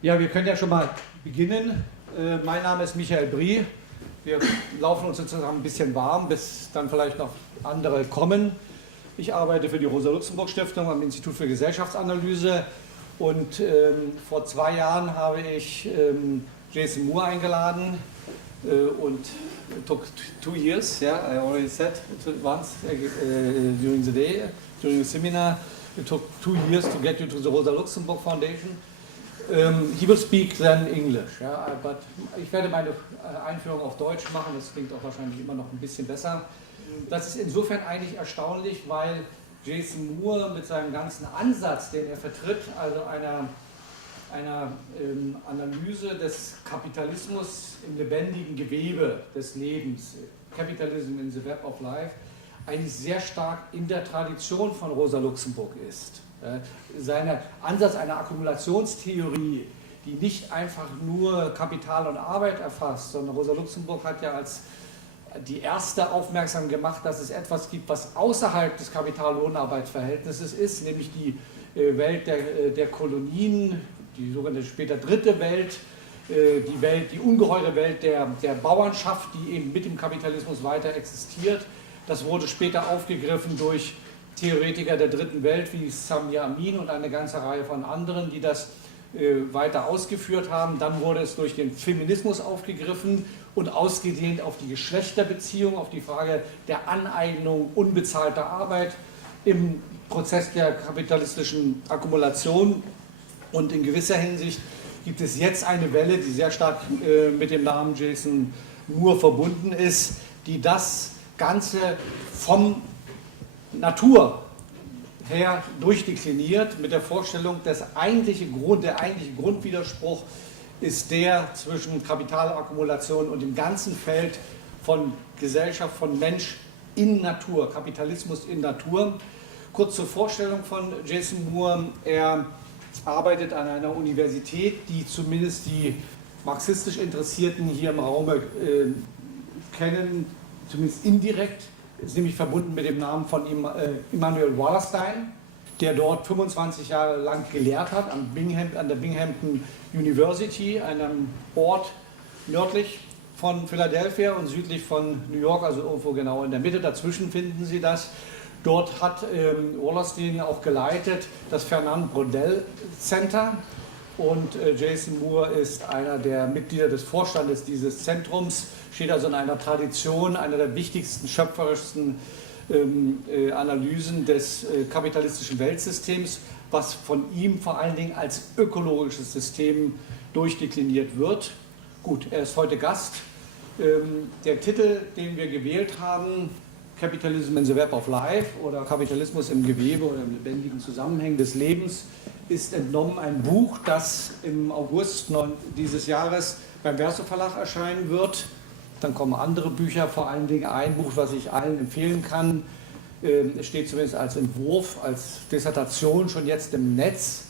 Ja, wir können ja schon mal beginnen. Mein Name ist Michael Brie. Wir laufen uns sozusagen ein bisschen warm, bis dann vielleicht noch andere kommen. Ich arbeite für die Rosa-Luxemburg-Stiftung am Institut für Gesellschaftsanalyse und vor 2 Jahren habe ich Jason Moore eingeladen und took 2 years, yeah, I already said it once during the day, during the seminar. It took 2 years to get you to the Rosa-Luxemburg Foundation. He will speak then English, yeah, but ich werde meine Einführung auf Deutsch machen, das klingt auch wahrscheinlich immer noch ein bisschen besser. Das ist insofern eigentlich erstaunlich, weil Jason Moore mit seinem ganzen Ansatz, den er vertritt, also einer Analyse des Kapitalismus im lebendigen Gewebe des Lebens, Capitalism in the Web of Life, eigentlich sehr stark in der Tradition von Rosa Luxemburg ist. Sein Ansatz einer Akkumulationstheorie, die nicht einfach nur Kapital und Arbeit erfasst, sondern Rosa Luxemburg hat ja als die erste aufmerksam gemacht, dass es etwas gibt, was außerhalb des Kapital-Lohnarbeit-Verhältnisses ist, nämlich die Welt der Kolonien, die sogenannte später dritte Welt, die ungeheure Welt der Bauernschaft, die eben mit dem Kapitalismus weiter existiert. Das wurde später aufgegriffen durch Theoretiker der dritten Welt wie Samir Amin und eine ganze Reihe von anderen, die das weiter ausgeführt haben. Dann wurde es durch den Feminismus aufgegriffen und ausgedehnt auf die Geschlechterbeziehung, auf die Frage der Aneignung unbezahlter Arbeit im Prozess der kapitalistischen Akkumulation. Und in gewisser Hinsicht gibt es jetzt eine Welle, die sehr stark mit dem Namen Jason Moore verbunden ist, die das Ganze vom Natur her durchdekliniert mit der Vorstellung, der eigentliche Grundwiderspruch ist der zwischen Kapitalakkumulation und dem ganzen Feld von Gesellschaft, von Mensch in Natur, Kapitalismus in Natur. Kurz zur Vorstellung von Jason Moore. Er arbeitet an einer Universität, die zumindest die marxistisch Interessierten hier im Raume kennen, zumindest indirekt, ist nämlich verbunden mit dem Namen von Immanuel Wallerstein, der dort 25 Jahre lang gelehrt hat an der Binghamton University, einem Ort nördlich von Philadelphia und südlich von New York, also irgendwo genau in der Mitte, dazwischen finden Sie das. Dort hat Wallerstein auch geleitet das Fernand Braudel Center und Jason Moore ist einer der Mitglieder des Vorstandes dieses Zentrums, steht also in einer Tradition, einer der wichtigsten, schöpferischsten Analysen des kapitalistischen Weltsystems, was von ihm vor allen Dingen als ökologisches System durchdekliniert wird. Gut, er ist heute Gast. Der Titel, den wir gewählt haben, Capitalism in the Web of Life oder Kapitalismus im Gewebe oder im lebendigen Zusammenhang des Lebens, ist entnommen ein Buch, das im August dieses Jahres beim Verso Verlag erscheinen wird. Dann kommen andere Bücher, vor allen Dingen ein Buch, was ich allen empfehlen kann. Es steht zumindest als Entwurf, als Dissertation schon jetzt im Netz,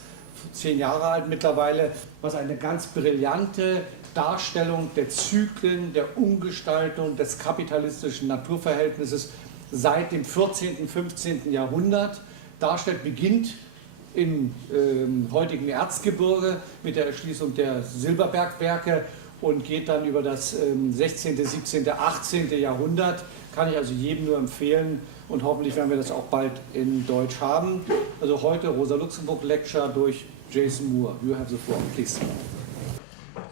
10 Jahre alt mittlerweile, was eine ganz brillante Darstellung der Zyklen, der Umgestaltung des kapitalistischen Naturverhältnisses seit dem 14., 15. Jahrhundert darstellt, beginnt im heutigen Erzgebirge mit der Erschließung der Silberbergwerke und geht dann über das 16., 17., 18. Jahrhundert. Kann ich also jedem nur empfehlen und hoffentlich werden wir das auch bald in Deutsch haben. Also heute Rosa Luxemburg Lecture durch Jason Moore. You have the floor, please.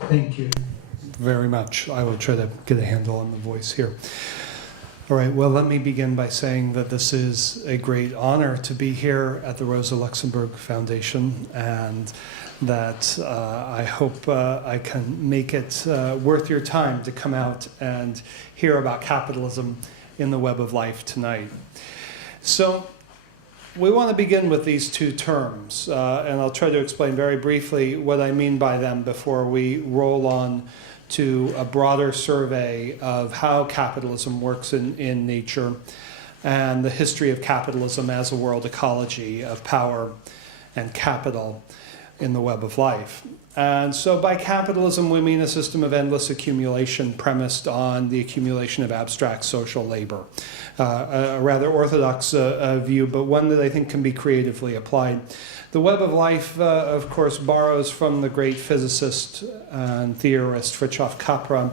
Thank you very much. I will try to get a handle on the voice here. All right, well, let me begin by saying that this is a great honor to be here at the Rosa Luxemburg Foundation and that I hope I can make it worth your time to come out and hear about capitalism in the web of life tonight. So we want to begin with these two terms, and I'll try to explain very briefly what I mean by them before we roll on to a broader survey of how capitalism works in nature and the history of capitalism as a world ecology of power and capital in the web of life. And so by capitalism, we mean a system of endless accumulation premised on the accumulation of abstract social labor. A rather orthodox view, but one that I think can be creatively applied. The web of life, of course, borrows from the great physicist and theorist Fritjof Capra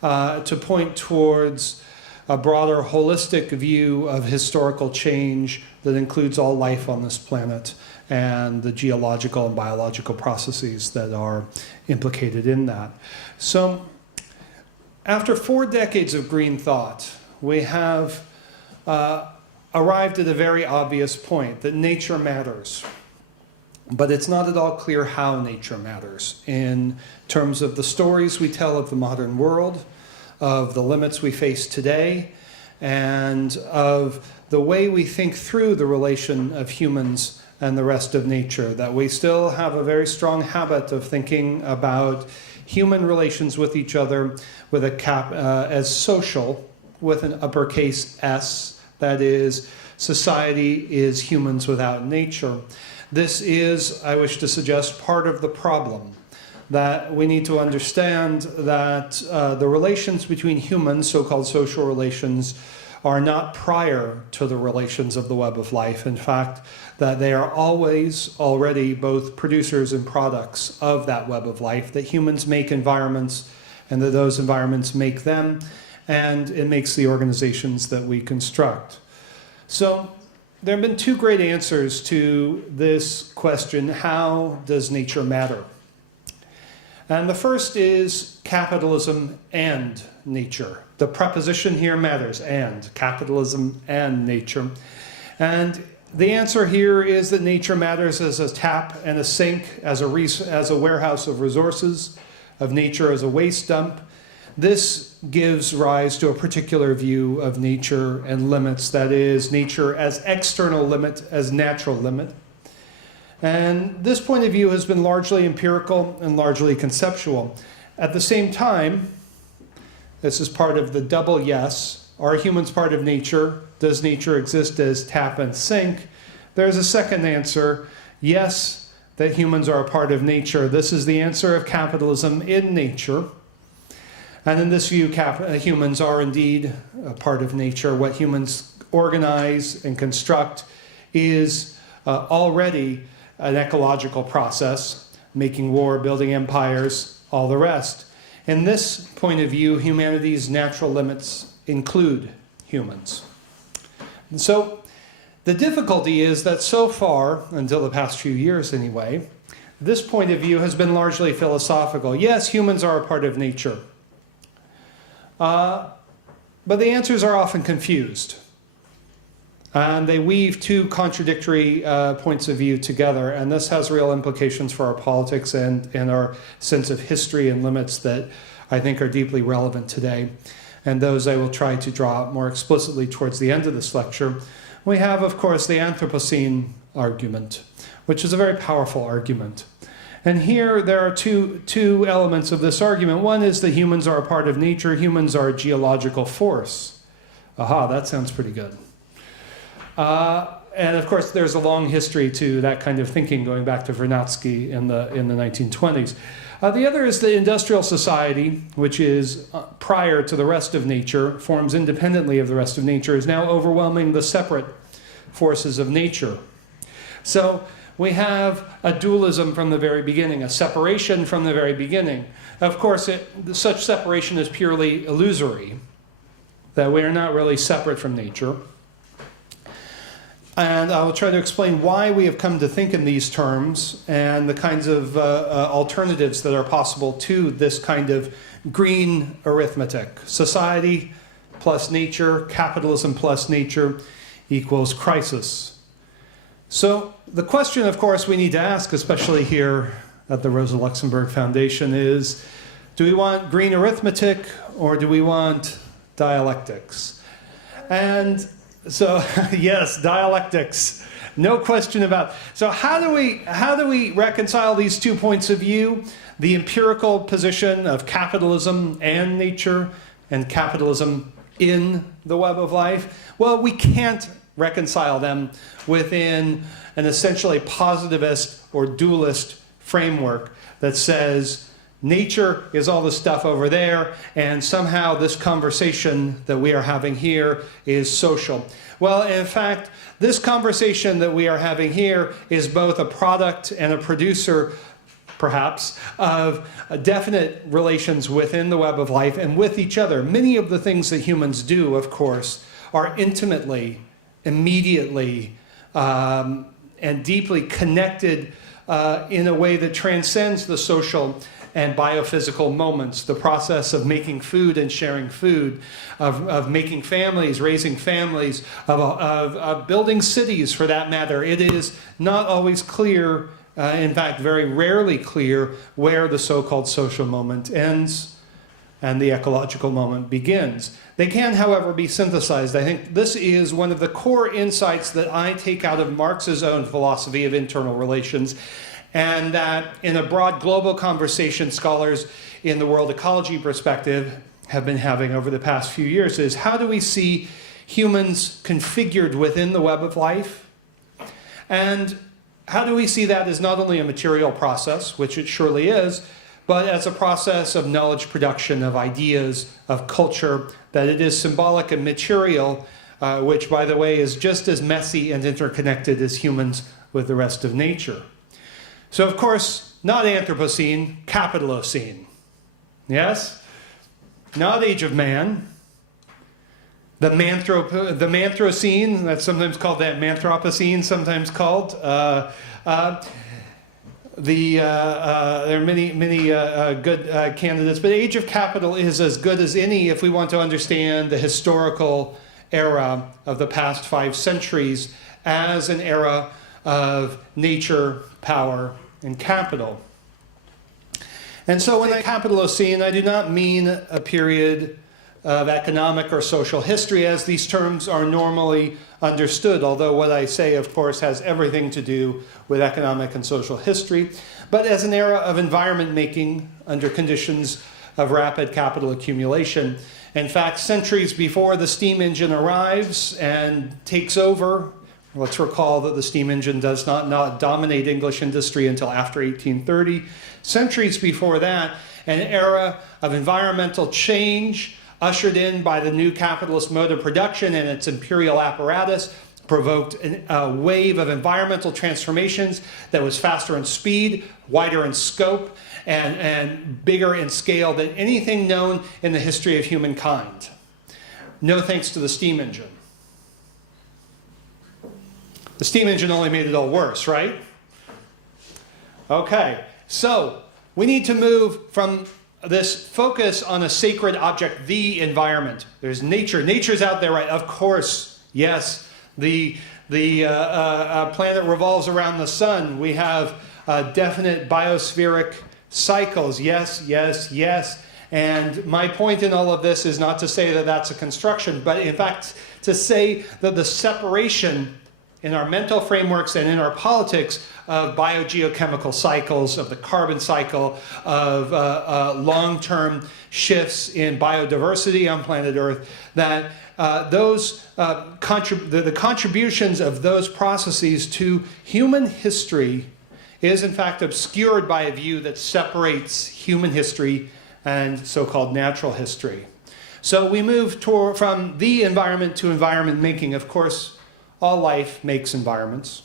to point towards a broader holistic view of historical change that includes all life on this planet and the geological and biological processes that are implicated in that. So after 4 decades of green thought, we have arrived at a very obvious point that nature matters. But it's not at all clear how nature matters in terms of the stories we tell of the modern world, of the limits we face today, and of the way we think through the relation of humans and the rest of nature, that we still have a very strong habit of thinking about human relations with each other with as social, with an uppercase S, that is, society is humans without nature. This is, I wish to suggest, part of the problem, that we need to understand that the relations between humans, so-called social relations, are not prior to the relations of the web of life. In fact, that they are always already both producers and products of that web of life, that humans make environments and that those environments make them, and it makes the organizations that we construct. So there have been 2 great answers to this question: how does nature matter? And the first is capitalism and nature. The preposition here matters, and capitalism and nature. And the answer here is that nature matters as a tap and a sink, as a warehouse of resources, of nature as a waste dump. This gives rise to a particular view of nature and limits, that is, nature as external limit, as natural limit. And this point of view has been largely empirical and largely conceptual. At the same time, this is part of the double yes. Are humans part of nature? Does nature exist as tap and sink? There's a second answer. Yes, that humans are a part of nature. This is the answer of capitalism in nature. And in this view, humans are indeed a part of nature. What humans organize and construct is already an ecological process, making war, building empires, all the rest. In this point of view, humanity's natural limits include humans. And so the difficulty is that so far, until the past few years anyway, this point of view has been largely philosophical. Yes, humans are a part of nature. But the answers are often confused. And they weave 2 contradictory points of view together. And this has real implications for our politics and our sense of history and limits that I think are deeply relevant today. And those I will try to draw out more explicitly towards the end of this lecture. We have, of course, the Anthropocene argument, which is a very powerful argument. And here there are two elements of this argument. One is that humans are a part of nature. Humans are a geological force. Aha, that sounds pretty good. And of course, there's a long history to that kind of thinking going back to Vernadsky in the 1920s. The other is the industrial society, which is prior to the rest of nature, forms independently of the rest of nature, is now overwhelming the separate forces of nature. So we have a dualism from the very beginning, a separation from the very beginning. Of course, such separation is purely illusory, that we are not really separate from nature. And I will try to explain why we have come to think in these terms and the kinds of alternatives that are possible to this kind of green arithmetic. Society plus nature, capitalism plus nature equals crisis. So the question, of course, we need to ask, especially here at the Rosa Luxemburg Foundation, is do we want green arithmetic or do we want dialectics? And so, yes, dialectics, no question about it. So how do we reconcile these 2 points of view? The empirical position of capitalism and nature and capitalism in the web of life? Well, we can't reconcile them within an essentially positivist or dualist framework that says nature is all the stuff over there, and somehow this conversation that we are having here is social. Well, in fact, this conversation that we are having here is both a product and a producer, perhaps, of definite relations within the web of life and with each other. Many of the things that humans do, of course, are intimately, immediately, and deeply connected in a way that transcends the social and biophysical moments. The process of making food and sharing food, of making families, raising families, of building cities for that matter. It is not always clear, in fact very rarely clear, where the so-called social moment ends and the ecological moment begins. They can, however, be synthesized. I think this is one of the core insights that I take out of Marx's own philosophy of internal relations, and that in a broad global conversation scholars in the world ecology perspective have been having over the past few years is, how do we see humans configured within the web of life? And how do we see that as not only a material process, which it surely is, but as a process of knowledge production, of ideas, of culture, that it is symbolic and material, which, by the way, is just as messy and interconnected as humans with the rest of nature. So, of course, not Anthropocene, Capitalocene. Yes? Not Age of Man. The Manthropocene, that's sometimes called that Anthropocene, sometimes called. There are many good candidates, but Age of Capital is as good as any if we want to understand the historical era of the past 5 centuries as an era of nature, power, and capital. And so when I say Capitalocene, I do not mean a period of economic or social history as these terms are normally understood, although what I say, of course, has everything to do with economic and social history, but as an era of environment making under conditions of rapid capital accumulation. In fact, centuries before the steam engine arrives and takes over, let's recall that the steam engine does not dominate English industry until after 1830. Centuries before that, an era of environmental change ushered in by the new capitalist mode of production and its imperial apparatus provoked a wave of environmental transformations that was faster in speed, wider in scope, and bigger in scale than anything known in the history of humankind. No thanks to the steam engine. The steam engine only made it all worse, right? Okay, so we need to move from this focus on a sacred object, the environment. There's nature. Nature's out there, right? Of course, yes. The planet revolves around the sun. We have definite biospheric cycles. Yes, yes, yes. And my point in all of this is not to say that that's a construction, but in fact to say that the separation in our mental frameworks and in our politics of biogeochemical cycles, of the carbon cycle, of long-term shifts in biodiversity on planet Earth, that the contributions of those processes to human history is in fact obscured by a view that separates human history and so-called natural history. So we move from the environment to environment making. Of course, all life makes environments.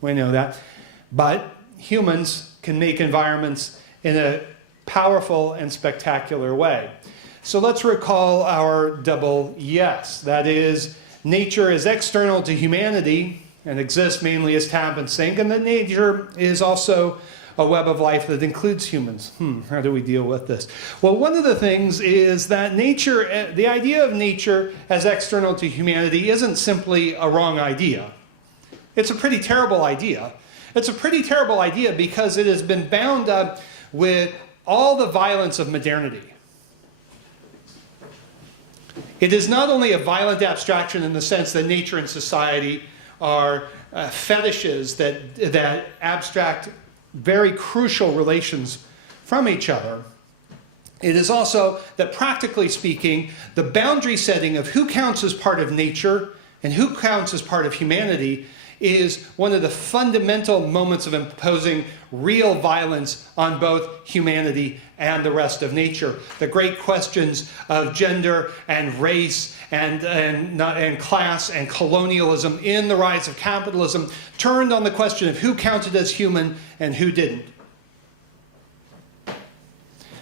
We know that. But humans can make environments in a powerful and spectacular way. So let's recall our double yes. That is, nature is external to humanity and exists mainly as tap and sink, and that nature is also a web of life that includes humans. How do we deal with this? Well, one of the things is that nature, the idea of nature as external to humanity isn't simply a wrong idea. It's a pretty terrible idea. It's a pretty terrible idea because it has been bound up with all the violence of modernity. It is not only a violent abstraction in the sense that nature and society are fetishes that abstract very crucial relations from each other. It is also that, practically speaking, the boundary setting of who counts as part of nature and who counts as part of humanity is one of the fundamental moments of imposing real violence on both humanity and the rest of nature. The great questions of gender and race and class and colonialism in the rise of capitalism turned on the question of who counted as human and who didn't.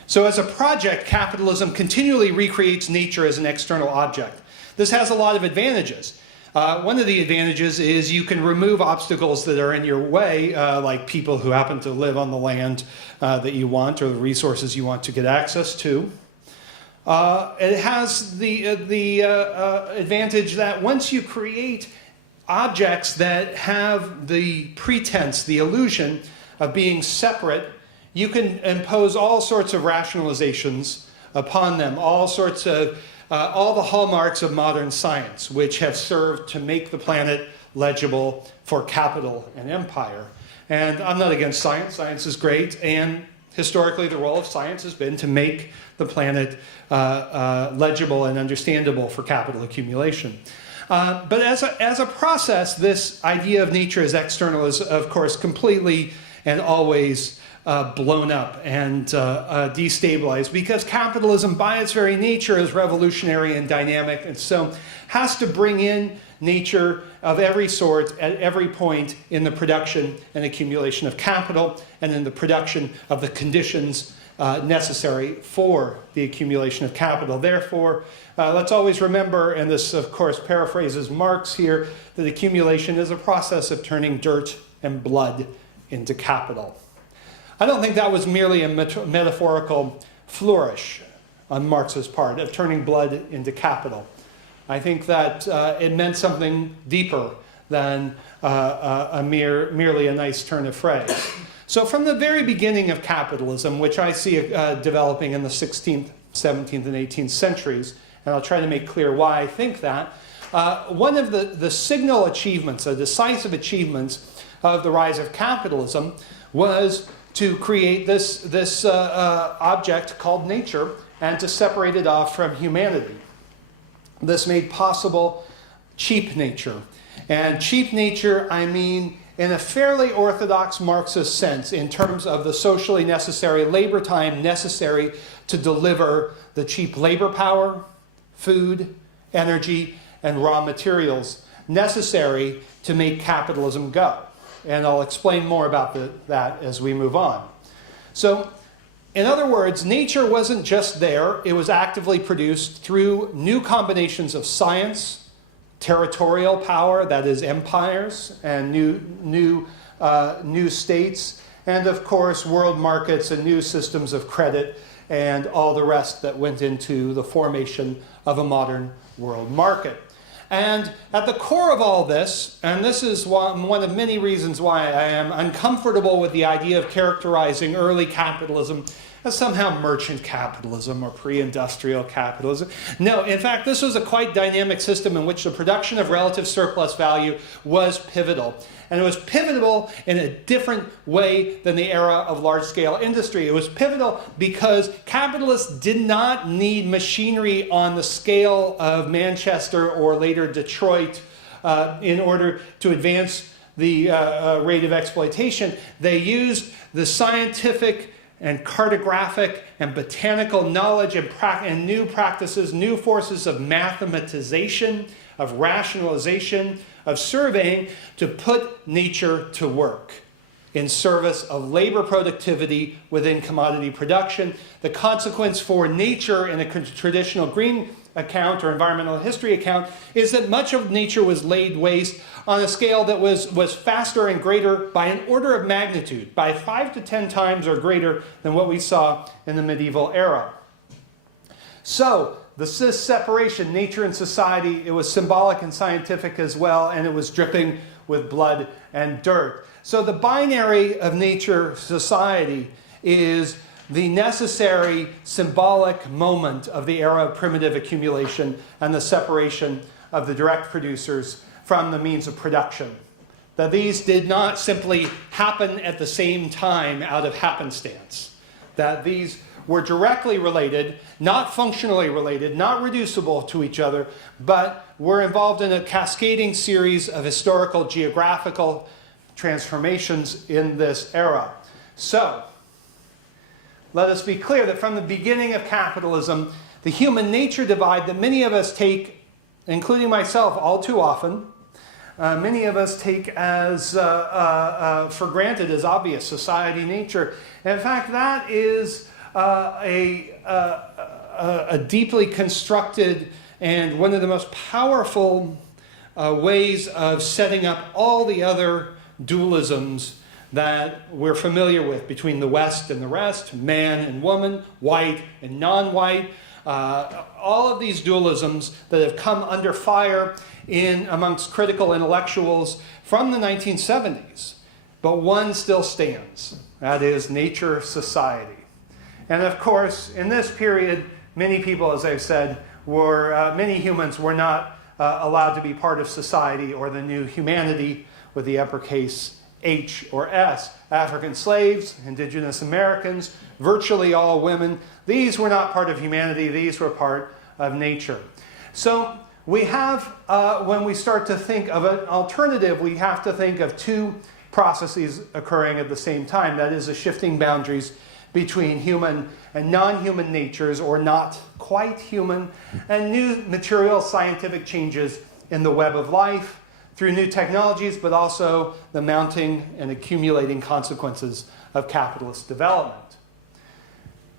So as a project, capitalism continually recreates nature as an external object. This has a lot of advantages. One of the advantages is you can remove obstacles that are in your way, like people who happen to live on the land that you want or the resources you want to get access to. It has the advantage that once you create objects that have the pretense, the illusion of being separate, you can impose all sorts of rationalizations upon them, all the hallmarks of modern science, which have served to make the planet legible for capital and empire. And I'm not against science. Science is great. And historically, the role of science has been to make the planet legible and understandable for capital accumulation. But as a process, this idea of nature as external is, of course, completely and always blown up and destabilized, because capitalism by its very nature is revolutionary and dynamic, and so has to bring in nature of every sort at every point in the production and accumulation of capital and in the production of the conditions necessary for the accumulation of capital. Therefore, let's always remember, and this of course paraphrases Marx here, that accumulation is a process of turning dirt and blood into capital. I don't think that was merely a metaphorical flourish on Marx's part of turning blood into capital. I think that it meant something deeper than merely a nice turn of phrase. So from the very beginning of capitalism, which I see developing in the 16th, 17th, and 18th centuries, and I'll try to make clear why I think that, one of the signal achievements, the decisive achievements of the rise of capitalism was to create this object called nature and to separate it off from humanity. This made possible cheap nature. And cheap nature, I mean in a fairly orthodox Marxist sense, in terms of the socially necessary labor time necessary to deliver the cheap labor power, food, energy, and raw materials necessary to make capitalism go. And I'll explain more about that as we move on. So, in other words, nature wasn't just there. It was actively produced through new combinations of science, territorial power, that is empires, and new states, and of course world markets and new systems of credit and all the rest that went into the formation of a modern world market. And at the core of all this, and this is one of many reasons why I am uncomfortable with the idea of characterizing early capitalism as somehow merchant capitalism or pre-industrial capitalism. No, in fact, this was a quite dynamic system in which the production of relative surplus value was pivotal. And it was pivotal in a different way than the era of large-scale industry. It was pivotal because capitalists did not need machinery on the scale of Manchester or later Detroit in order to advance the rate of exploitation. They used the scientific and cartographic and botanical knowledge and new practices, new forces of mathematization, of rationalization, of surveying to put nature to work in service of labor productivity within commodity production. The consequence for nature in a traditional green account or environmental history account is that much of nature was laid waste on a scale that was faster and greater by an order of magnitude, by 5 to 10 times or greater than what we saw in the medieval era. So, this separation, nature and society, it was symbolic and scientific as well, and it was dripping with blood and dirt. So the binary of nature society is the necessary symbolic moment of the era of primitive accumulation and the separation of the direct producers from the means of production. That these did not simply happen at the same time out of happenstance. That these were directly related, not functionally related, not reducible to each other, but were involved in a cascading series of historical geographical transformations in this era. So, let us be clear that from the beginning of capitalism, the human nature divide that many of us take, including myself all too often, many of us take as for granted as obvious society nature. And in fact, that is a deeply constructed and one of the most powerful ways of setting up all the other dualisms that we're familiar with between the West and the rest, man and woman, white and non-white, all of these dualisms that have come under fire amongst critical intellectuals from the 1970s. But one still stands. That is nature, society. And of course, in this period, many people, as I've said, many humans were not allowed to be part of society or the new humanity with the uppercase H or S. African slaves, indigenous Americans, virtually all women, these were not part of humanity, these were part of nature. So we have, when we start to think of an alternative, we have to think of two processes occurring at the same time. That is, the shifting boundaries between human and non-human natures, or not quite human, and new material scientific changes in the web of life through new technologies, but also the mounting and accumulating consequences of capitalist development.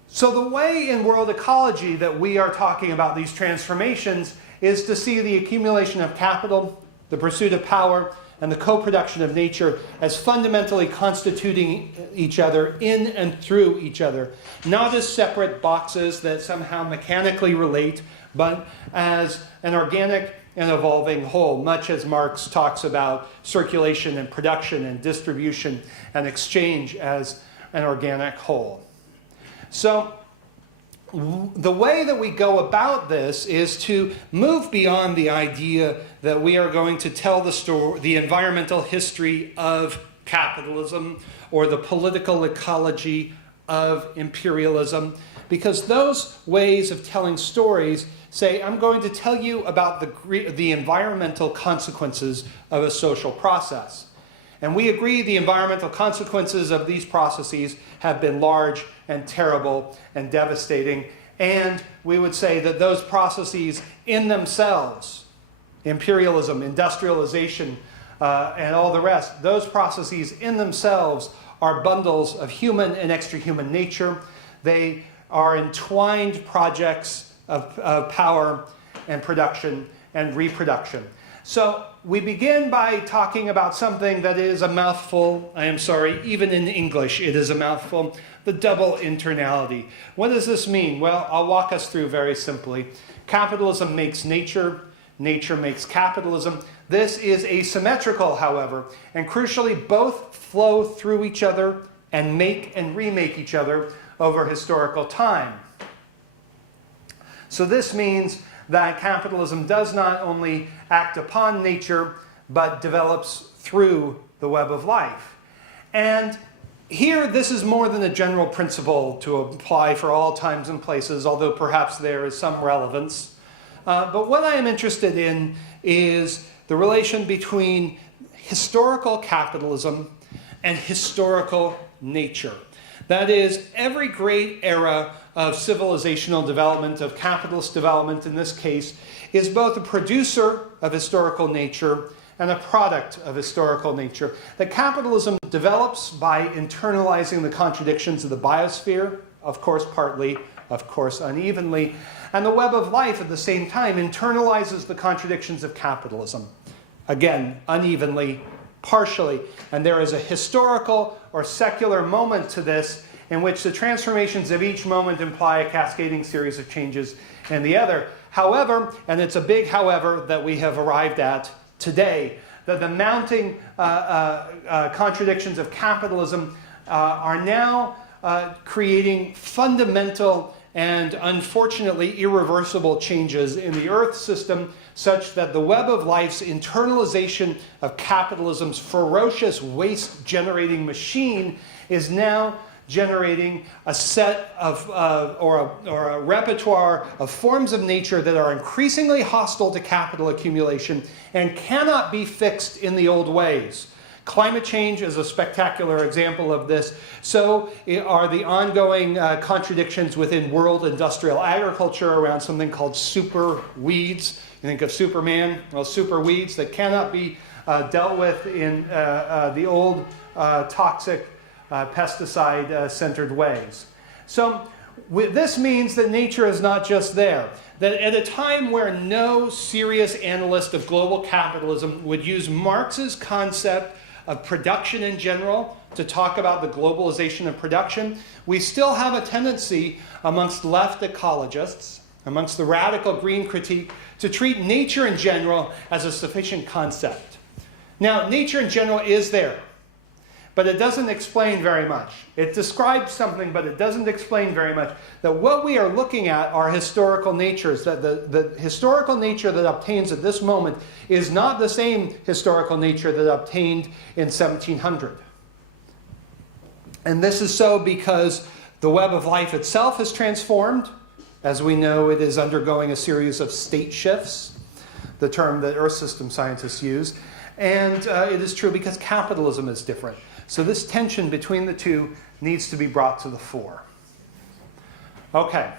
So the way in world ecology that we are talking about these transformations is to see the accumulation of capital, the pursuit of power, and the co-production of nature as fundamentally constituting each other in and through each other, not as separate boxes that somehow mechanically relate, but as an organic and evolving whole, much as Marx talks about circulation and production and distribution and exchange as an organic whole. So the way that we go about this is to move beyond the idea that we are going to tell the story, the environmental history of capitalism or the political ecology of imperialism, because those ways of telling stories say, I'm going to tell you about the environmental consequences of a social process. And we agree the environmental consequences of these processes have been large and terrible and devastating. And we would say that those processes in themselves, imperialism, industrialization, and all the rest, those processes in themselves are bundles of human and extra-human nature. They are entwined projects of power and production and reproduction. So we begin by talking about something that is a mouthful. I am sorry, even in English it is a mouthful. The double internality. What does this mean? Well, I'll walk us through very simply. Capitalism makes nature. Nature makes capitalism. This is asymmetrical, however, and crucially both flow through each other and make and remake each other over historical time. So this means that capitalism does not only act upon nature, but develops through the web of life. And here, this is more than a general principle to apply for all times and places, although perhaps there is some relevance. But what I am interested in is the relation between historical capitalism and historical nature. That is, every great era of civilizational development, of capitalist development in this case, is both a producer of historical nature and a product of historical nature. That capitalism develops by internalizing the contradictions of the biosphere, of course partly, of course unevenly, and the web of life at the same time internalizes the contradictions of capitalism. Again, unevenly, partially, and there is a historical or secular moment to this in which the transformations of each moment imply a cascading series of changes in the other. However, and it's a big however that we have arrived at today, that the mounting contradictions of capitalism are now creating fundamental and unfortunately irreversible changes in the Earth system, such that the web of life's internalization of capitalism's ferocious waste-generating machine is now generating a set of, or a repertoire of forms of nature that are increasingly hostile to capital accumulation and cannot be fixed in the old ways. Climate change is a spectacular example of this. So are the ongoing contradictions within world industrial agriculture around something called super weeds. You think of Superman, well, super weeds that cannot be dealt with in the old toxic pesticide-centered ways. So this means that nature is not just there. That at a time where no serious analyst of global capitalism would use Marx's concept of production in general to talk about the globalization of production, we still have a tendency amongst left ecologists, amongst the radical green critique, to treat nature in general as a sufficient concept. Now, nature in general is there, but it doesn't explain very much. It describes something, but it doesn't explain very much. That what we are looking at are historical natures, that the historical nature that obtains at this moment is not the same historical nature that obtained in 1700. And this is so because the web of life itself has transformed. As we know, it is undergoing a series of state shifts, the term that Earth system scientists use. And it is true because capitalism is different. So this tension between the two needs to be brought to the fore. Okay.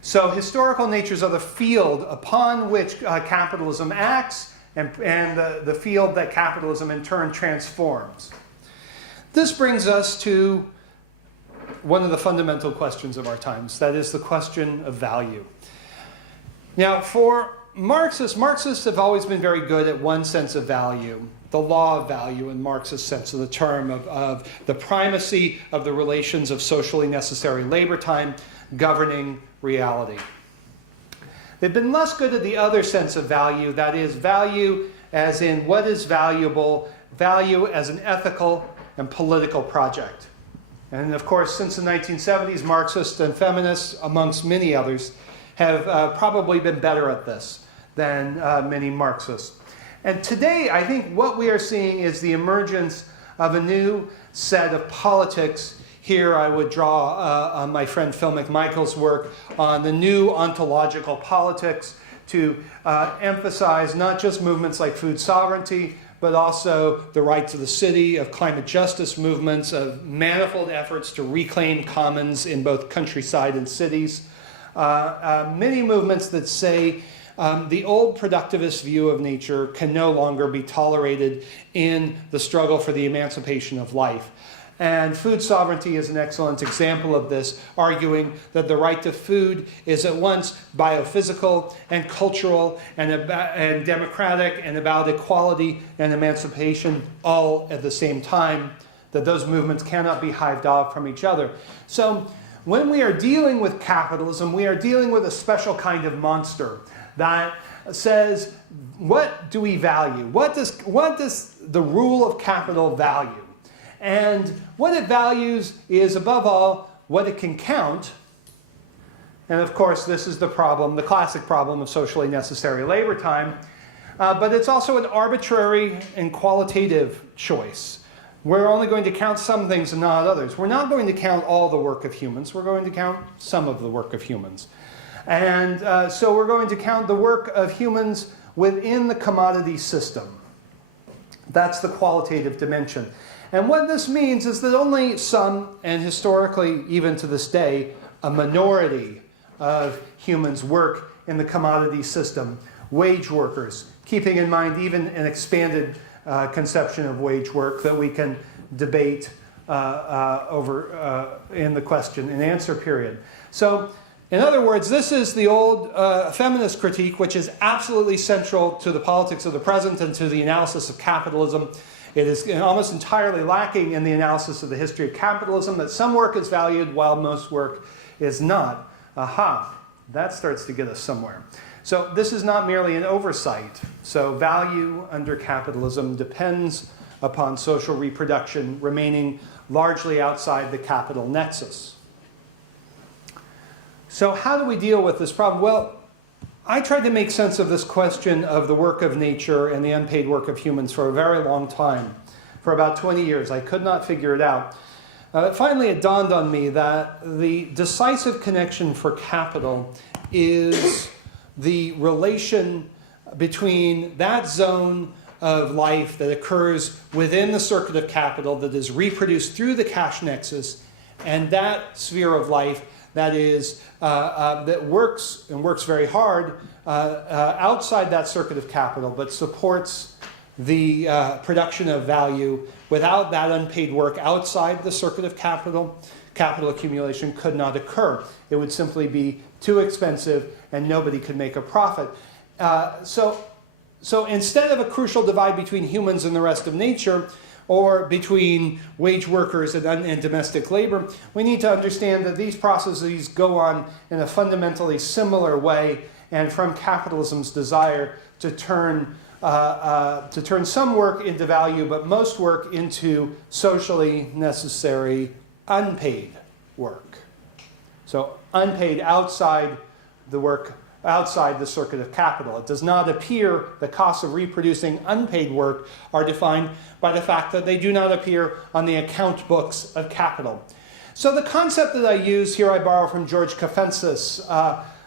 So historical natures are the field upon which capitalism acts and the field that capitalism in turn transforms. This brings us to one of the fundamental questions of our times. That is the question of value. Now, for Marxists have always been very good at one sense of value, the law of value in Marxist sense of the term, of the primacy of the relations of socially necessary labor time governing reality. They've been less good at the other sense of value, that is, value as in what is valuable, value as an ethical and political project. And of course, since the 1970s, Marxists and feminists, amongst many others, have probably been better at this than many Marxists. And today, I think what we are seeing is the emergence of a new set of politics. Here I would draw on my friend Phil McMichael's work on the new ontological politics to emphasize not just movements like food sovereignty, but also the right to the city, of climate justice movements, of manifold efforts to reclaim commons in both countryside and cities. Many movements that say the old productivist view of nature can no longer be tolerated in the struggle for the emancipation of life. And food sovereignty is an excellent example of this, arguing that the right to food is at once biophysical and cultural and democratic and about equality and emancipation all at the same time, that those movements cannot be hived off from each other. So when we are dealing with capitalism, we are dealing with a special kind of monster that says, what do we value? What does the rule of capital value? And what it values is, above all, what it can count. And of course, this is the problem, the classic problem of socially necessary labor time. But it's also an arbitrary and qualitative choice. We're only going to count some things and not others. We're not going to count all the work of humans. We're going to count some of the work of humans. And so we're going to count the work of humans within the commodity system. That's the qualitative dimension. And what this means is that only some, and historically even to this day, a minority of humans work in the commodity system. Wage workers, keeping in mind even an expanded conception of wage work that we can debate over in the question and answer period. So, in other words, this is the old feminist critique, which is absolutely central to the politics of the present and to the analysis of capitalism. It is almost entirely lacking in the analysis of the history of capitalism, that some work is valued while most work is not. Aha, that starts to get us somewhere. So this is not merely an oversight. So value under capitalism depends upon social reproduction remaining largely outside the capital nexus. So how do we deal with this problem? Well, I tried to make sense of this question of the work of nature and the unpaid work of humans for a very long time, for about 20 years. I could not figure it out. Finally, it dawned on me that the decisive connection for capital is the relation between that zone of life that occurs within the circuit of capital that is reproduced through the cash nexus and that sphere of life that is that works and works very hard outside that circuit of capital but supports the production of value. Without that unpaid work outside the circuit of capital, capital accumulation could not occur. It would simply be too expensive and nobody could make a profit. So instead of a crucial divide between humans and the rest of nature, or between wage workers and domestic labor, we need to understand that these processes go on in a fundamentally similar way, and from capitalism's desire to turn some work into value, but most work into socially necessary unpaid work. So unpaid outside the work, outside the circuit of capital. It does not appear the costs of reproducing unpaid work are defined by the fact that they do not appear on the account books of capital. So the concept that I use here, I borrow from George Kafensis,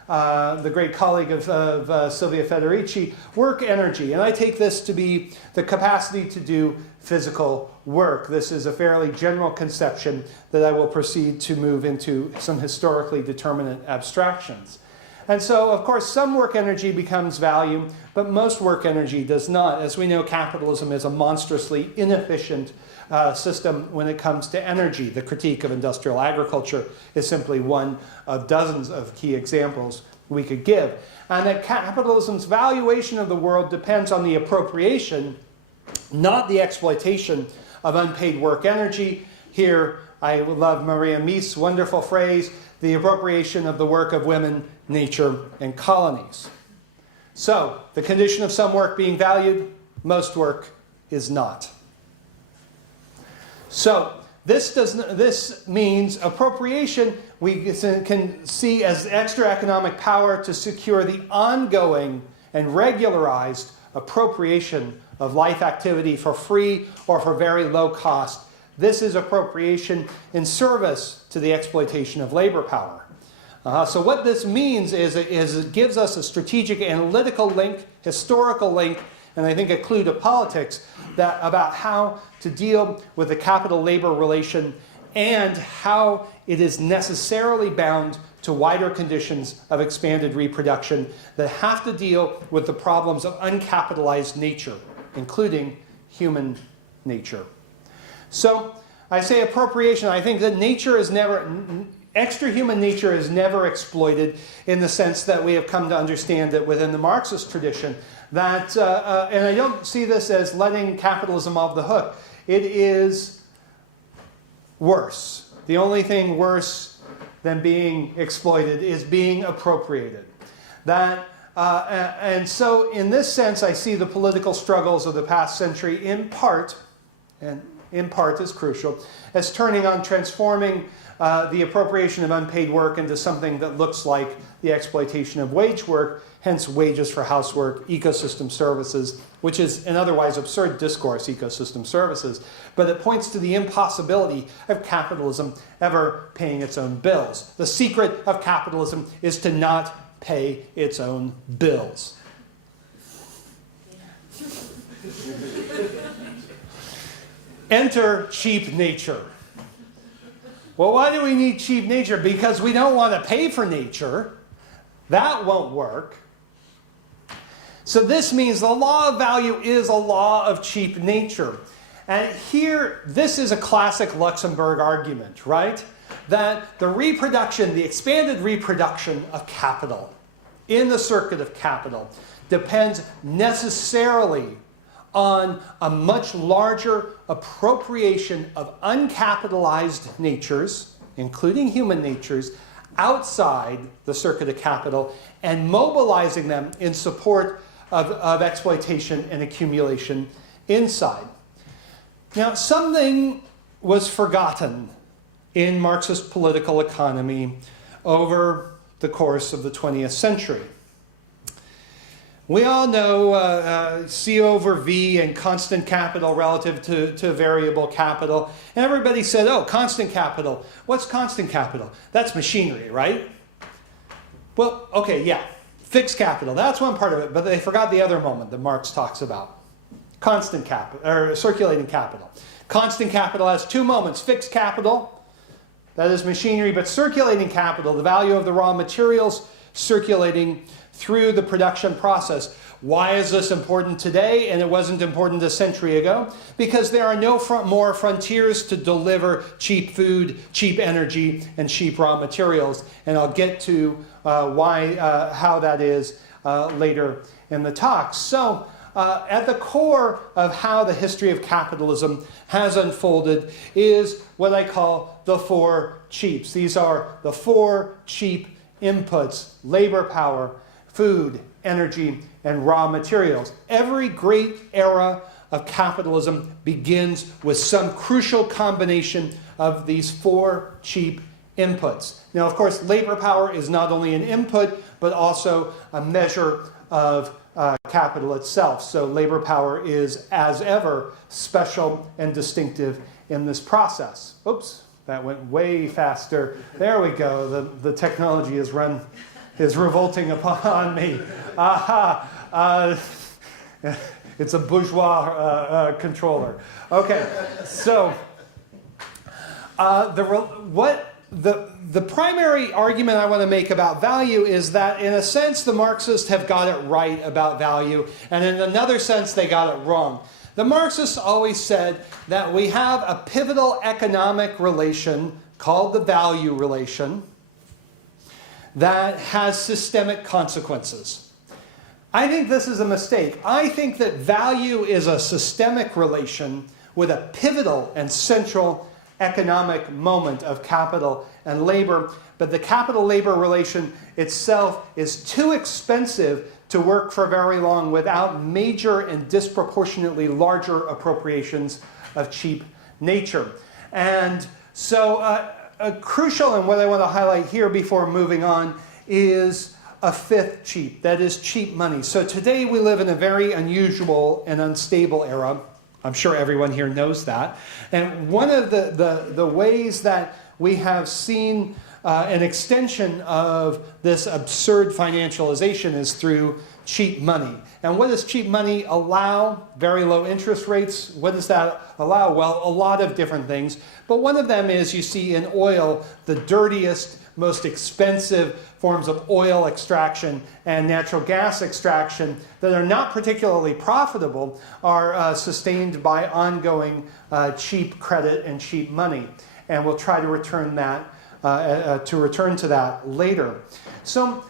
the great colleague of Silvia Federici, work energy. And I take this to be the capacity to do physical work. This is a fairly general conception that I will proceed to move into some historically determinate abstractions. And so, of course, some work energy becomes value, but most work energy does not. As we know, capitalism is a monstrously inefficient system when it comes to energy. The critique of industrial agriculture is simply one of dozens of key examples we could give. And that capitalism's valuation of the world depends on the appropriation, not the exploitation, of unpaid work energy. Here, I love Maria Mies' wonderful phrase, the appropriation of the work of women, nature, and colonies. So, the condition of some work being valued, most work is not. So, this means appropriation we can see as extra economic power to secure the ongoing and regularized appropriation of life activity for free or for very low cost. This is appropriation in service to the exploitation of labor power. So what this means is it gives us a strategic analytical link, historical link, and I think a clue to politics about how to deal with the capital-labor relation and how it is necessarily bound to wider conditions of expanded reproduction that have to deal with the problems of uncapitalized nature, including human nature. So I say appropriation. I think that nature is never, extra-human nature is never exploited in the sense that we have come to understand it within the Marxist tradition. That, and I don't see this as letting capitalism off the hook. It is worse. The only thing worse than being exploited is being appropriated. And so in this sense, I see the political struggles of the past century in part, and in part is crucial, as turning on transforming the appropriation of unpaid work into something that looks like the exploitation of wage work, hence wages for housework, ecosystem services, which is an otherwise absurd discourse, ecosystem services, but it points to the impossibility of capitalism ever paying its own bills. The secret of capitalism is to not pay its own bills. Enter cheap nature. Well, why do we need cheap nature? Because we don't want to pay for nature. That won't work. So this means the law of value is a law of cheap nature. And here, this is a classic Luxemburg argument, right? That the reproduction, the expanded reproduction of capital in the circuit of capital depends necessarily on a much larger appropriation of uncapitalized natures, including human natures, outside the circuit of capital and mobilizing them in support of exploitation and accumulation inside. Now, something was forgotten in Marxist political economy over the course of the 20th century. We all know C over V and constant capital relative to variable capital. And everybody said, oh, constant capital. What's constant capital? That's machinery, right? Well, okay, yeah. Fixed capital, that's one part of it, but they forgot the other moment that Marx talks about. Constant capital, or circulating capital. Constant capital has two moments. Fixed capital, that is machinery, but circulating capital, the value of the raw materials circulating through the production process. Why is this important today and it wasn't important a century ago? Because there are no more frontiers to deliver cheap food, cheap energy, and cheap raw materials. And I'll get to how that is later in the talk. So at the core of how the history of capitalism has unfolded is what I call the four cheaps. These are the four cheap inputs: labor power, food, energy, and raw materials. Every great era of capitalism begins with some crucial combination of these four cheap inputs. Now, of course, labor power is not only an input, but also a measure of capital itself. So labor power is, as ever, special and distinctive in this process. Oops, that went way faster. There we go. The technology is revolting upon me. Aha! It's a bourgeois controller. Okay, so the primary argument I want to make about value is that, in a sense, the Marxists have got it right about value, and in another sense, they got it wrong. The Marxists always said that we have a pivotal economic relation called the value relation that has systemic consequences. I think this is a mistake. I think that value is a systemic relation with a pivotal and central economic moment of capital and labor, but the capital-labor relation itself is too expensive to work for very long without major and disproportionately larger appropriations of cheap nature. And so crucial, and what I want to highlight here before moving on, is a fifth cheap, that is cheap money. So today we live in a very unusual and unstable era. I'm sure everyone here knows that. And one of the ways that we have seen an extension of this absurd financialization is through cheap money. And what does cheap money allow? Very low interest rates. What does that allow? Well, a lot of different things. But one of them is, you see in oil, the dirtiest, most expensive forms of oil extraction and natural gas extraction that are not particularly profitable are sustained by ongoing cheap credit and cheap money. And we'll try to return to that later. So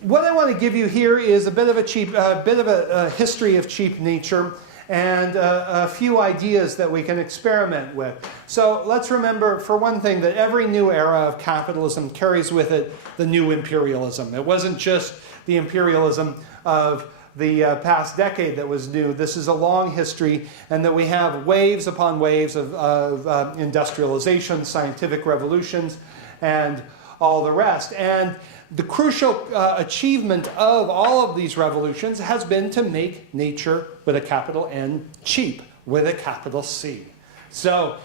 what I want to give you here is a bit of a history of cheap nature and a few ideas that we can experiment with. So let's remember, for one thing, that every new era of capitalism carries with it the new imperialism. It wasn't just the imperialism of the past decade that was new. This is a long history, and that we have waves upon waves of industrialization, scientific revolutions, and all the rest. And the crucial achievement of all of these revolutions has been to make nature, with a capital N, cheap, with a capital C. So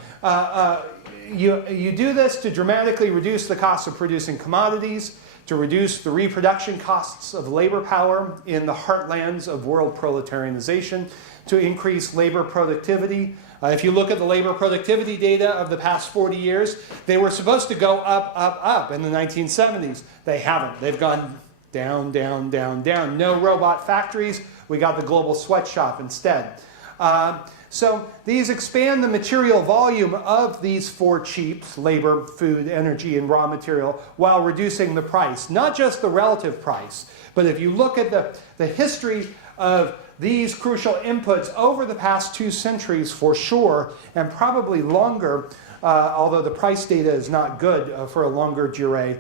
you do this to dramatically reduce the cost of producing commodities, to reduce the reproduction costs of labor power in the heartlands of world proletarianization, to increase labor productivity. If you look at the labor productivity data of the past 40 years, they were supposed to go up, up, up in the 1970s. They haven't. They've gone down, down, down, down. No robot factories. We got the global sweatshop instead. So these expand the material volume of these four cheaps: labor, food, energy, and raw material, while reducing the price. Not just the relative price, but if you look at the history of these crucial inputs over the past 2 centuries for sure, and probably longer, although the price data is not good for a longer durée,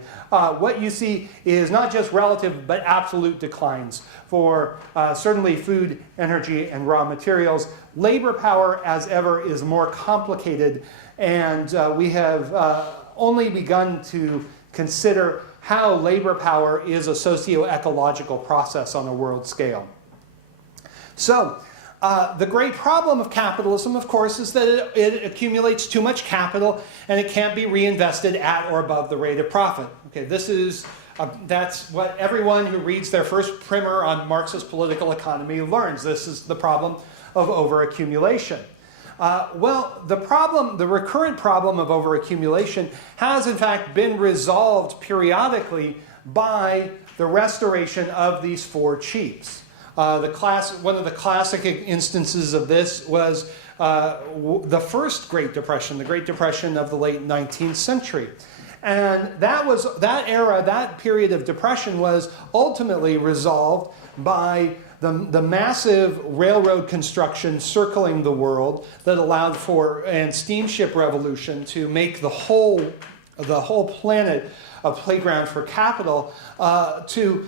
what you see is not just relative but absolute declines for certainly food, energy, and raw materials. Labor power, as ever, is more complicated, and we have only begun to consider how labor power is a socio-ecological process on a world scale. So, the great problem of capitalism, of course, is that it accumulates too much capital and it can't be reinvested at or above the rate of profit. Okay, this is, that's what everyone who reads their first primer on Marxist political economy learns. This is the problem of overaccumulation. Well, the recurrent problem of overaccumulation has in fact been resolved periodically by the restoration of these four chiefs. One of the classic instances of this was the first Great Depression, the Great Depression of the late 19th century. And that period of depression was ultimately resolved by the massive railroad construction circling the world that allowed for and steamship revolution to make the whole planet a playground for capital, to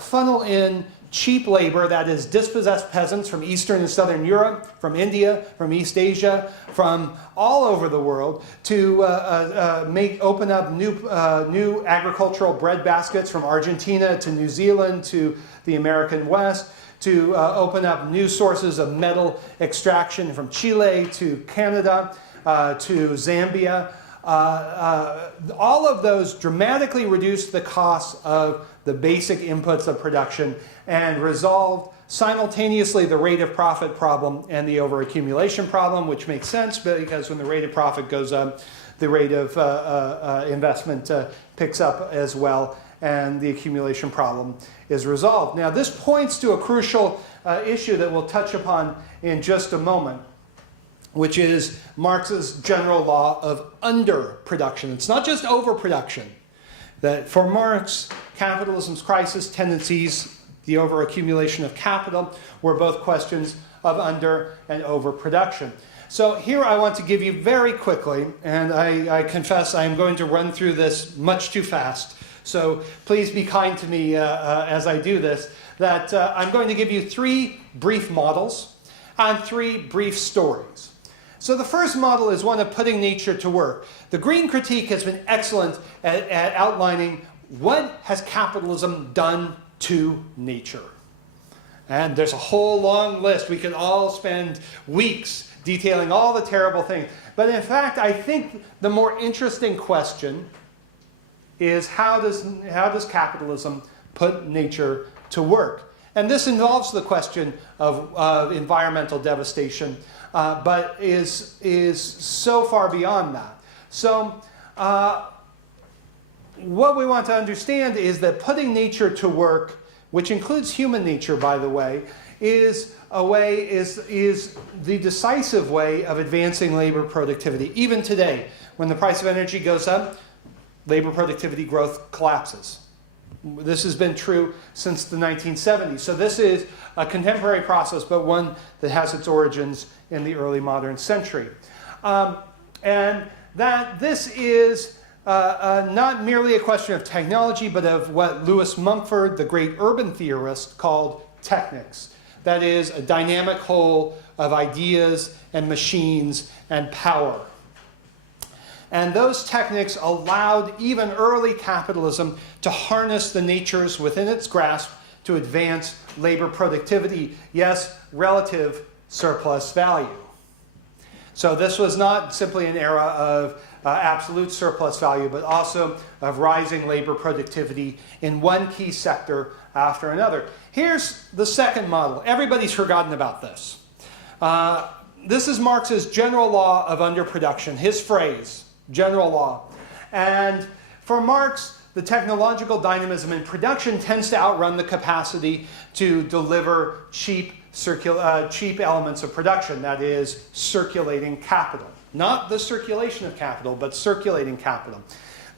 funnel in cheap labor, that is dispossessed peasants from Eastern and Southern Europe, from India, from East Asia, from all over the world, to open up new agricultural breadbaskets from Argentina to New Zealand to the American West, to open up new sources of metal extraction from Chile to Canada to Zambia. All of those dramatically reduced the costs of the basic inputs of production and resolved simultaneously the rate of profit problem and the overaccumulation problem, which makes sense because when the rate of profit goes up, the rate of investment picks up as well, and the accumulation problem is resolved. Now, this points to a crucial issue that we'll touch upon in just a moment, which is Marx's general law of underproduction. It's not just overproduction. That for Marx, capitalism's crisis tendencies, the overaccumulation of capital, were both questions of under and overproduction. So here I want to give you very quickly, and I confess I am going to run through this much too fast, so please be kind to me as I do this, that I'm going to give you 3 brief models and 3 brief stories. So the first model is one of putting nature to work. The Green Critique has been excellent at outlining what has capitalism done to nature. And there's a whole long list. We could all spend weeks detailing all the terrible things. But in fact, I think the more interesting question is how does capitalism put nature to work? And this involves the question of environmental devastation, but is so far beyond that. So what we want to understand is that putting nature to work, which includes human nature, by the way, is the decisive way of advancing labor productivity. Even today, when the price of energy goes up, labor productivity growth collapses. This has been true since the 1970s. So this is a contemporary process, but one that has its origins in the early modern century. And that this is not merely a question of technology, but of what Lewis Mumford, the great urban theorist, called technics. That is, a dynamic whole of ideas and machines and power. And those techniques allowed even early capitalism to harness the natures within its grasp to advance labor productivity, yes, relative surplus value. So this was not simply an era of absolute surplus value, but also of rising labor productivity in one key sector after another. Here's the second model. Everybody's forgotten about this. This is Marx's general law of underproduction, his phrase, general law. And for Marx, the technological dynamism in production tends to outrun the capacity to deliver cheap elements of production, that is, circulating capital. Not the circulation of capital, but circulating capital.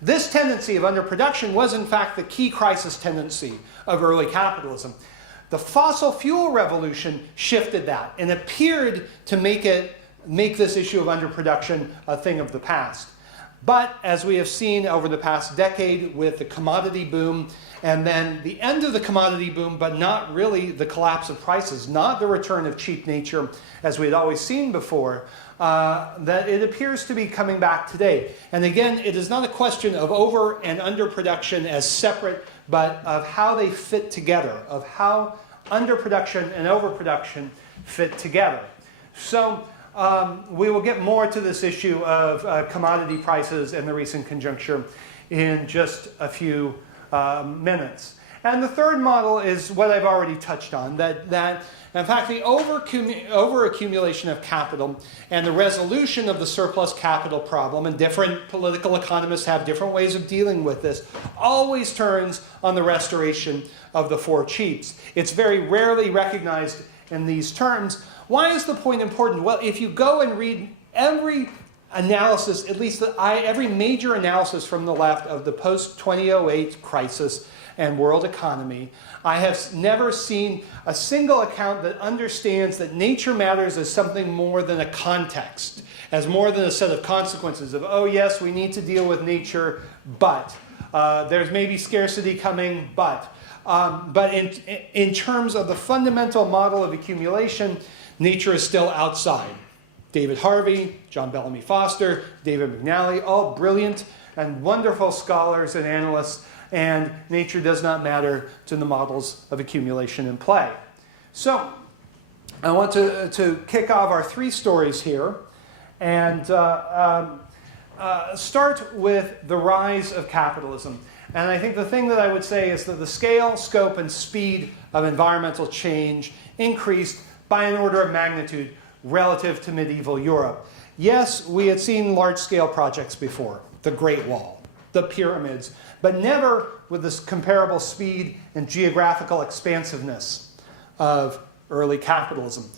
This tendency of underproduction was, in fact, the key crisis tendency of early capitalism. The fossil fuel revolution shifted that and appeared to make this issue of underproduction a thing of the past. But as we have seen over the past decade with the commodity boom, and then the end of the commodity boom, but not really the collapse of prices, not the return of cheap nature as we had always seen before, that it appears to be coming back today. And again, it is not a question of over and underproduction as separate, but of how they fit together, of how underproduction and overproduction fit together. So we will get more to this issue of commodity prices and the recent conjuncture in just a few minutes. And the third model is what I've already touched on, that in fact the overaccumulation of capital and the resolution of the surplus capital problem, and different political economists have different ways of dealing with this, always turns on the restoration of the four chiefs. It's very rarely recognized in these terms. Why is the point important? Well, if you go and read every analysis, at least every major analysis from the left of the post-2008 crisis and world economy, I have never seen a single account that understands that nature matters as something more than a context, as more than a set of consequences of, oh yes, we need to deal with nature, but there's maybe scarcity coming, but in terms of the fundamental model of accumulation, nature is still outside. David Harvey, John Bellamy Foster, David McNally, all brilliant and wonderful scholars and analysts, and nature does not matter to the models of accumulation in play. So I want to kick off our three stories here and start with the rise of capitalism. And I think the thing that I would say is that the scale, scope, and speed of environmental change increased by an order of magnitude relative to medieval Europe. Yes, we had seen large-scale projects before, the Great Wall, the pyramids, but never with this comparable speed and geographical expansiveness of early capitalism.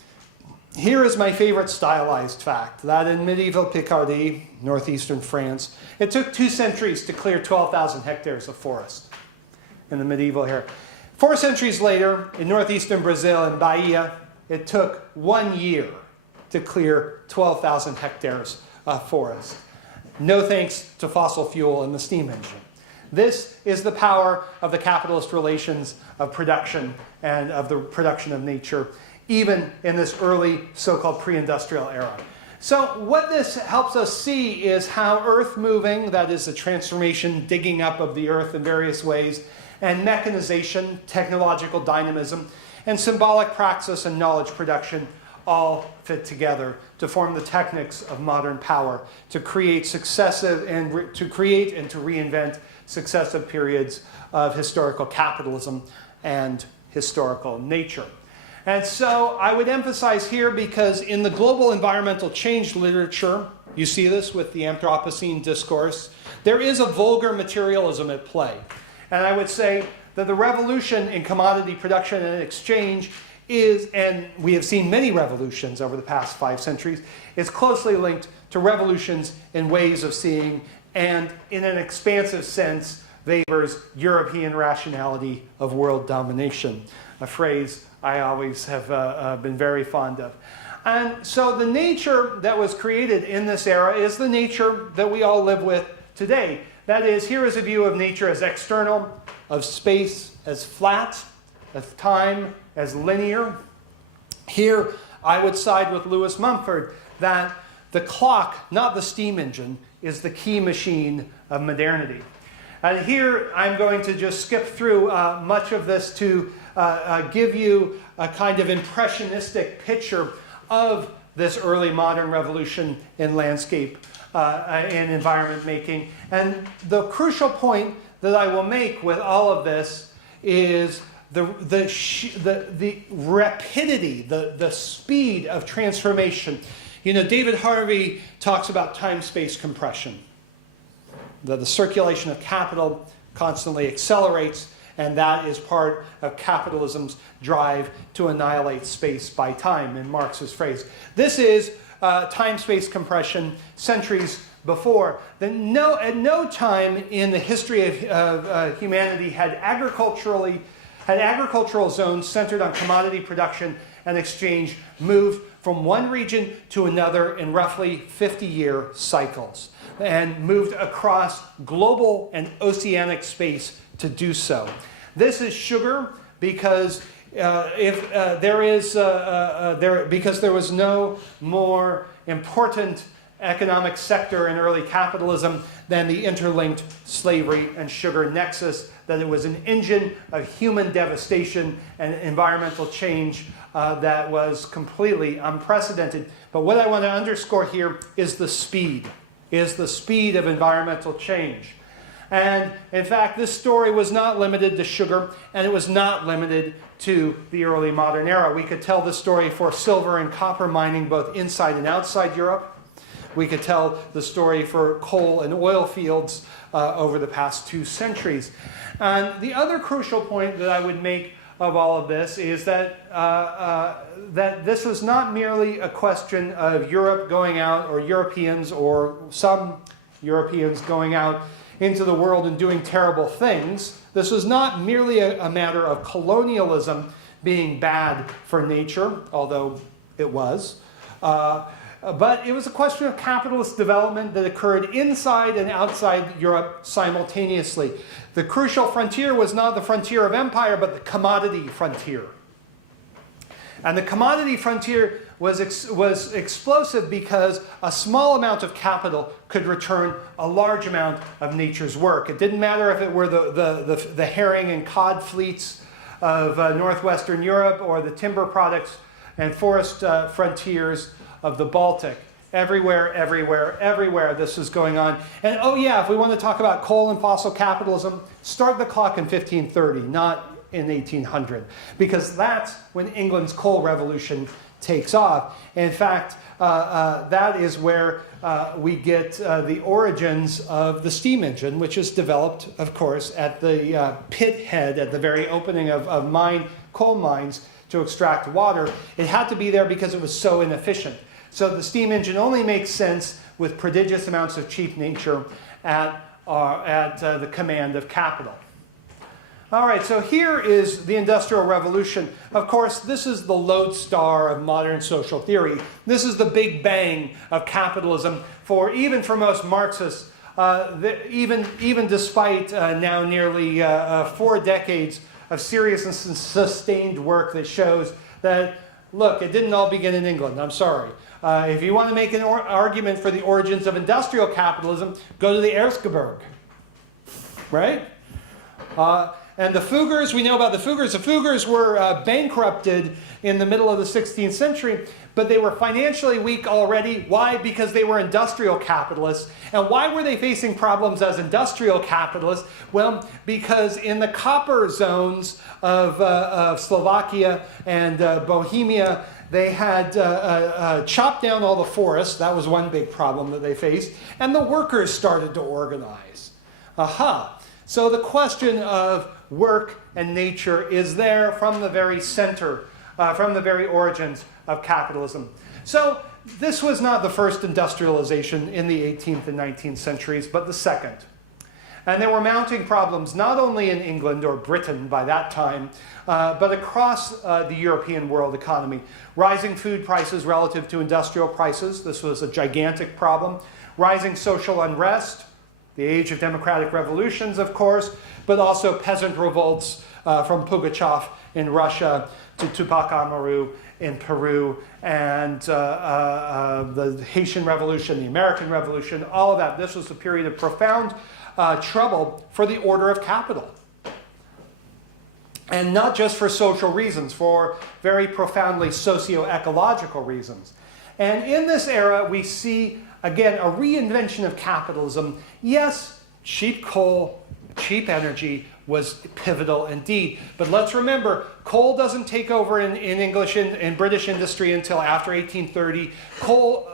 Here is my favorite stylized fact, that in medieval Picardy, northeastern France, it took 2 centuries to clear 12,000 hectares of forest in the medieval era. 4 centuries later, in northeastern Brazil, in Bahia, it took 1 year to clear 12,000 hectares of forest. No thanks to fossil fuel and the steam engine. This is the power of the capitalist relations of production and of the production of nature, even in this early so-called pre-industrial era. So what this helps us see is how earth moving, that is the transformation, digging up of the earth in various ways, and mechanization, technological dynamism, and symbolic praxis and knowledge production all fit together to form the techniques of modern power, to create successive and to create and to reinvent successive periods of historical capitalism and historical nature. And so I would emphasize here, because in the global environmental change literature, you see this with the Anthropocene discourse, there is a vulgar materialism at play. And I would say that the revolution in commodity production and exchange is, and we have seen many revolutions over the past 5 centuries, is closely linked to revolutions in ways of seeing, and in an expansive sense, favors European rationality of world domination, a phrase I always have been very fond of. And so the nature that was created in this era is the nature that we all live with today. That is, here is a view of nature as external, of space as flat, of time as linear. Here, I would side with Lewis Mumford that the clock, not the steam engine, is the key machine of modernity. And here, I'm going to just skip through much of this to give you a kind of impressionistic picture of this early modern revolution in landscape and environment making. And the crucial point that I will make with all of this is the rapidity, the speed of transformation. You know, David Harvey talks about time-space compression. The circulation of capital constantly accelerates, and that is part of capitalism's drive to annihilate space by time, in Marx's phrase. This is time-space compression centuries before. At no time in the history of humanity had agricultural zones centered on commodity production and exchange moved from one region to another in roughly 50-year cycles. and moved across global and oceanic space to do so. This is sugar because because there was no more important economic sector in early capitalism than the interlinked slavery and sugar nexus, that it was an engine of human devastation and environmental change that was completely unprecedented. But what I want to underscore here is the speed of environmental change. And in fact, this story was not limited to sugar, and it was not limited to the early modern era. We could tell the story for silver and copper mining both inside and outside Europe. We could tell the story for coal and oil fields over the past 2 centuries. And the other crucial point that I would make of all of this is that, that this was not merely a question of Europe going out, or Europeans, or some Europeans going out into the world and doing terrible things. This was not merely a matter of colonialism being bad for nature, although it was. But it was a question of capitalist development that occurred inside and outside Europe simultaneously. The crucial frontier was not the frontier of empire, but the commodity frontier. And the commodity frontier was explosive because a small amount of capital could return a large amount of nature's work. It didn't matter if it were the herring and cod fleets of northwestern Europe, or the timber products and forest frontiers of the Baltic. Everywhere this is going on. And oh yeah, if we want to talk about coal and fossil capitalism, start the clock in 1530, not in 1800, because that's when England's coal revolution takes off. In fact, that is where we get the origins of the steam engine, which is developed, of course, at the pit head, at the very opening of coal mines to extract water. It had to be there because it was so inefficient. So the steam engine only makes sense with prodigious amounts of cheap nature at the command of capital. All right, so here is the Industrial Revolution. Of course, this is the lodestar of modern social theory. This is the big bang of capitalism even for most Marxists, even despite now nearly 4 decades of serious and sustained work that shows that, look, it didn't all begin in England. I'm sorry. If you want to make an argument for the origins of industrial capitalism, go to the Erzgebirge, right? And the Fuggers, we know about the Fuggers. The Fuggers were bankrupted in the middle of the 16th century, but they were financially weak already. Why? Because they were industrial capitalists. And why were they facing problems as industrial capitalists? Well, because in the copper zones of Slovakia and Bohemia, they had chopped down all the forests. That was one big problem that they faced. And the workers started to organize. Aha. So the question of work and nature is there from the very center, from the very origins of capitalism. So this was not the first industrialization in the 18th and 19th centuries, but the second. And there were mounting problems not only in England or Britain by that time, but across the European world economy. Rising food prices relative to industrial prices. This was a gigantic problem. Rising social unrest. The age of democratic revolutions, of course, but also peasant revolts from Pugachev in Russia to Tupac Amaru in Peru, and the Haitian Revolution, the American Revolution, all of that. This was a period of profound trouble for the order of capital. And not just for social reasons, for very profoundly socio-ecological reasons. And in this era, we see again, a reinvention of capitalism. Yes, cheap coal, cheap energy was pivotal indeed. But let's remember, coal doesn't take over in British industry until after 1830. Coal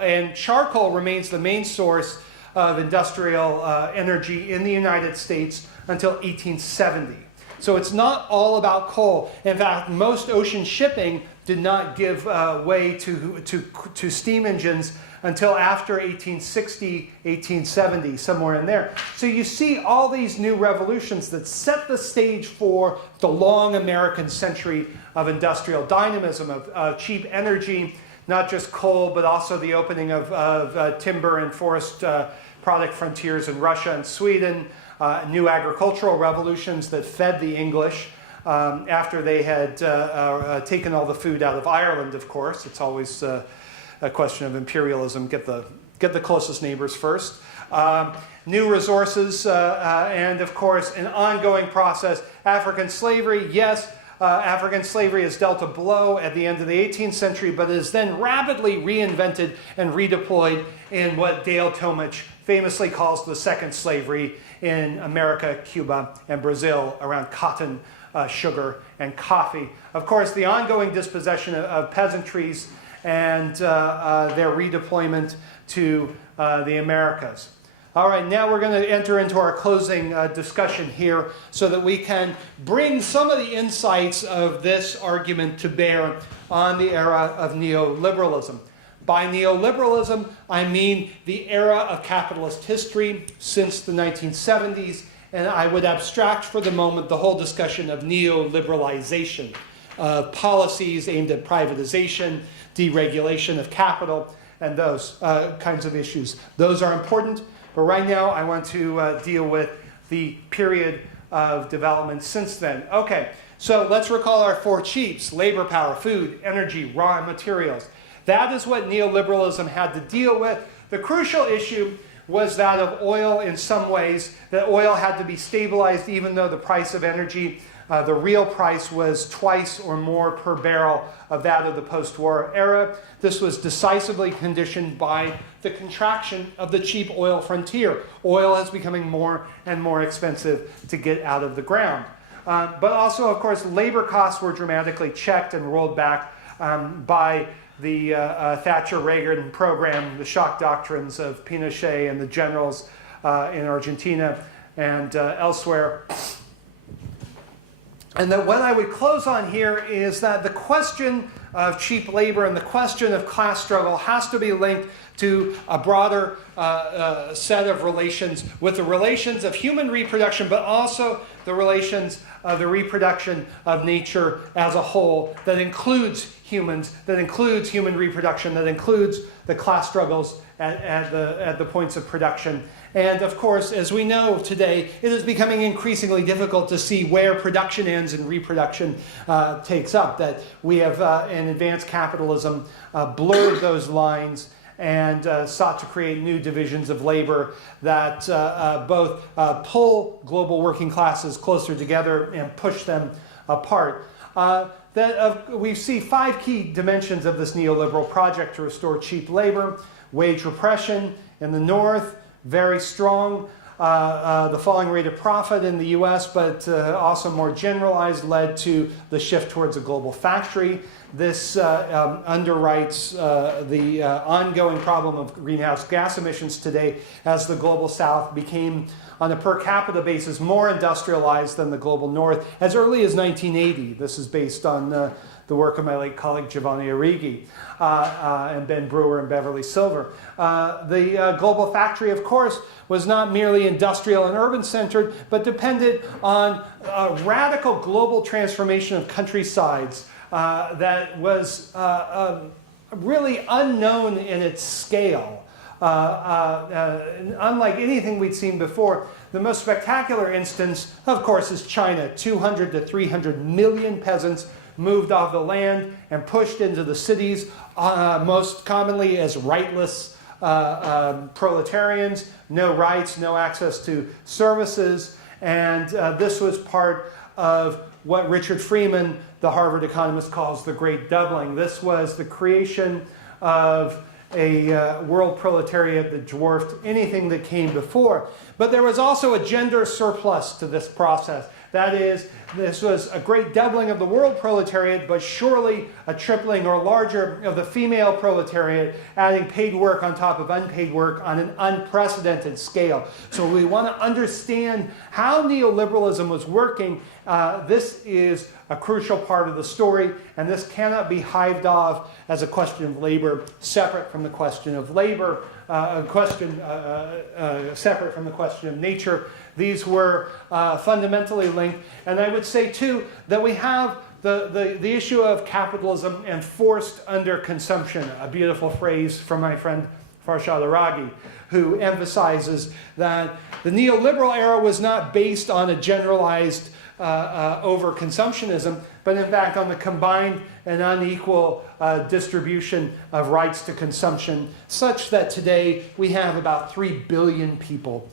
and charcoal remains the main source of industrial energy in the United States until 1870. So it's not all about coal. In fact, most ocean shipping did not give way to steam engines until after 1860, 1870, somewhere in there. So you see all these new revolutions that set the stage for the long American century of industrial dynamism, of cheap energy, not just coal, but also the opening of timber and forest product frontiers in Russia and Sweden, new agricultural revolutions that fed the English after they had taken all the food out of Ireland, of course. It's always a question of imperialism. Get the closest neighbors first. New resources, and of course, an ongoing process. African slavery, yes, African slavery has dealt a blow at the end of the 18th century, but is then rapidly reinvented and redeployed in what Dale Tomich famously calls the second slavery in America, Cuba, and Brazil around cotton, sugar, and coffee. Of course, the ongoing dispossession of peasantries and their redeployment to the Americas. All right, now we're going to enter into our closing discussion here so that we can bring some of the insights of this argument to bear on the era of neoliberalism. By neoliberalism, I mean the era of capitalist history since the 1970s, and I would abstract for the moment the whole discussion of neoliberalization, policies aimed at privatization, deregulation of capital, and those kinds of issues. Those are important. But right now, I want to deal with the period of development since then. Okay, so let's recall our four chiefs: labor power, food, energy, raw materials. That is what neoliberalism had to deal with. The crucial issue was that of oil in some ways, that oil had to be stabilized even though the price of energy, the real price, was twice or more per barrel of that of the post-war era. This was decisively conditioned by the contraction of the cheap oil frontier. Oil is becoming more and more expensive to get out of the ground. But also, of course, labor costs were dramatically checked and rolled back by the Thatcher-Reagan program, the shock doctrines of Pinochet and the generals in Argentina and elsewhere. And that what I would close on here is that the question of cheap labor and the question of class struggle has to be linked to a broader set of relations, with the relations of human reproduction, but also the relations of the reproduction of nature as a whole that includes humans, that includes human reproduction, that includes the class struggles at the points of production. And of course, as we know today, it is becoming increasingly difficult to see where production ends and reproduction takes up. That we have, in advanced capitalism, blurred those lines and sought to create new divisions of labor that both pull global working classes closer together and push them apart. We see five key dimensions of this neoliberal project to restore cheap labor: wage repression in the North, very strong. The falling rate of profit in the US, but also more generalized, led to the shift towards a global factory. This underwrites the ongoing problem of greenhouse gas emissions today, as the global South became, on a per capita basis, more industrialized than the global North as early as 1980. This is based on the work of my late colleague Giovanni Arrighi and Ben Brewer and Beverly Silver. The global factory, of course, was not merely industrial and urban-centered, but depended on a radical global transformation of countrysides that was really unknown in its scale. Unlike anything we'd seen before. The most spectacular instance, of course, is China. 200 to 300 million peasants moved off the land and pushed into the cities, most commonly as rightless proletarians, no rights, no access to services. And this was part of what Richard Freeman, the Harvard economist, calls the Great Doubling. This was the creation of a world proletariat that dwarfed anything that came before. But there was also a gender surplus to this process. That is, this was a great doubling of the world proletariat, but surely a tripling or larger of the female proletariat, adding paid work on top of unpaid work on an unprecedented scale. So we want to understand how neoliberalism was working. This is a crucial part of the story, and this cannot be hived off as a question of labor separate from the question of labor, separate from the question of nature. These were fundamentally linked. And I would say, too, that we have the issue of capitalism and forced underconsumption, a beautiful phrase from my friend Farshad Araghi, who emphasizes that the neoliberal era was not based on a generalized overconsumptionism, but in fact on the combined and unequal distribution of rights to consumption, such that today we have about 3 billion people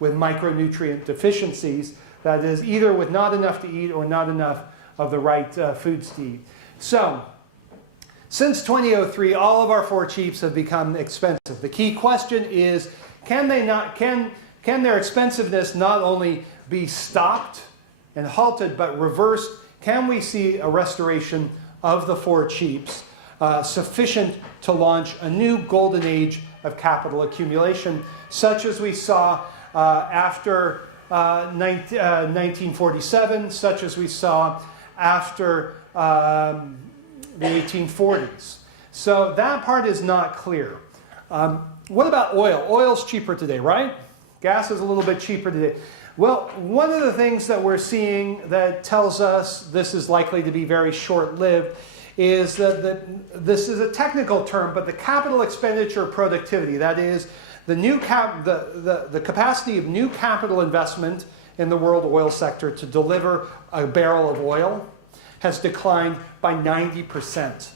with micronutrient deficiencies, that is, either with not enough to eat or not enough of the right foods to eat. So, since 2003, all of our 4 chiefs have become expensive. The key question is, can their expensiveness not only be stopped and halted, but reversed? Can we see a restoration of the 4 chiefs sufficient to launch a new golden age of capital accumulation, such as we saw after 1947, such as we saw after the 1840s? So that part is not clear. What about oil? Oil's cheaper today, right? Gas is a little bit cheaper today. Well, one of the things that we're seeing that tells us this is likely to be very short-lived is that this is a technical term, but the capital expenditure productivity, that is, the capacity of new capital investment in the world oil sector to deliver a barrel of oil, has declined by 90%.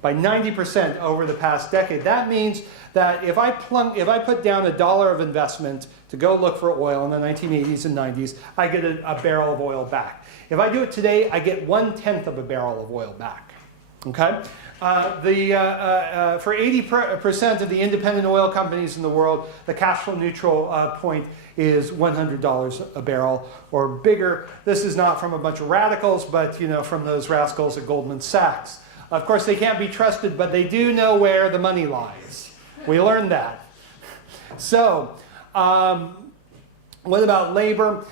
By 90% over the past decade. That means that if I put down $1 of investment to go look for oil in the 1980s and 90s, I get a barrel of oil back. If I do it today, I get 1/10 of a barrel of oil back. Okay? For 80% of the independent oil companies in the world, the cash flow neutral point is $100 a barrel or bigger. This is not from a bunch of radicals, but from those rascals at Goldman Sachs. Of course, they can't be trusted, but they do know where the money lies. We learned that. So, what about labor?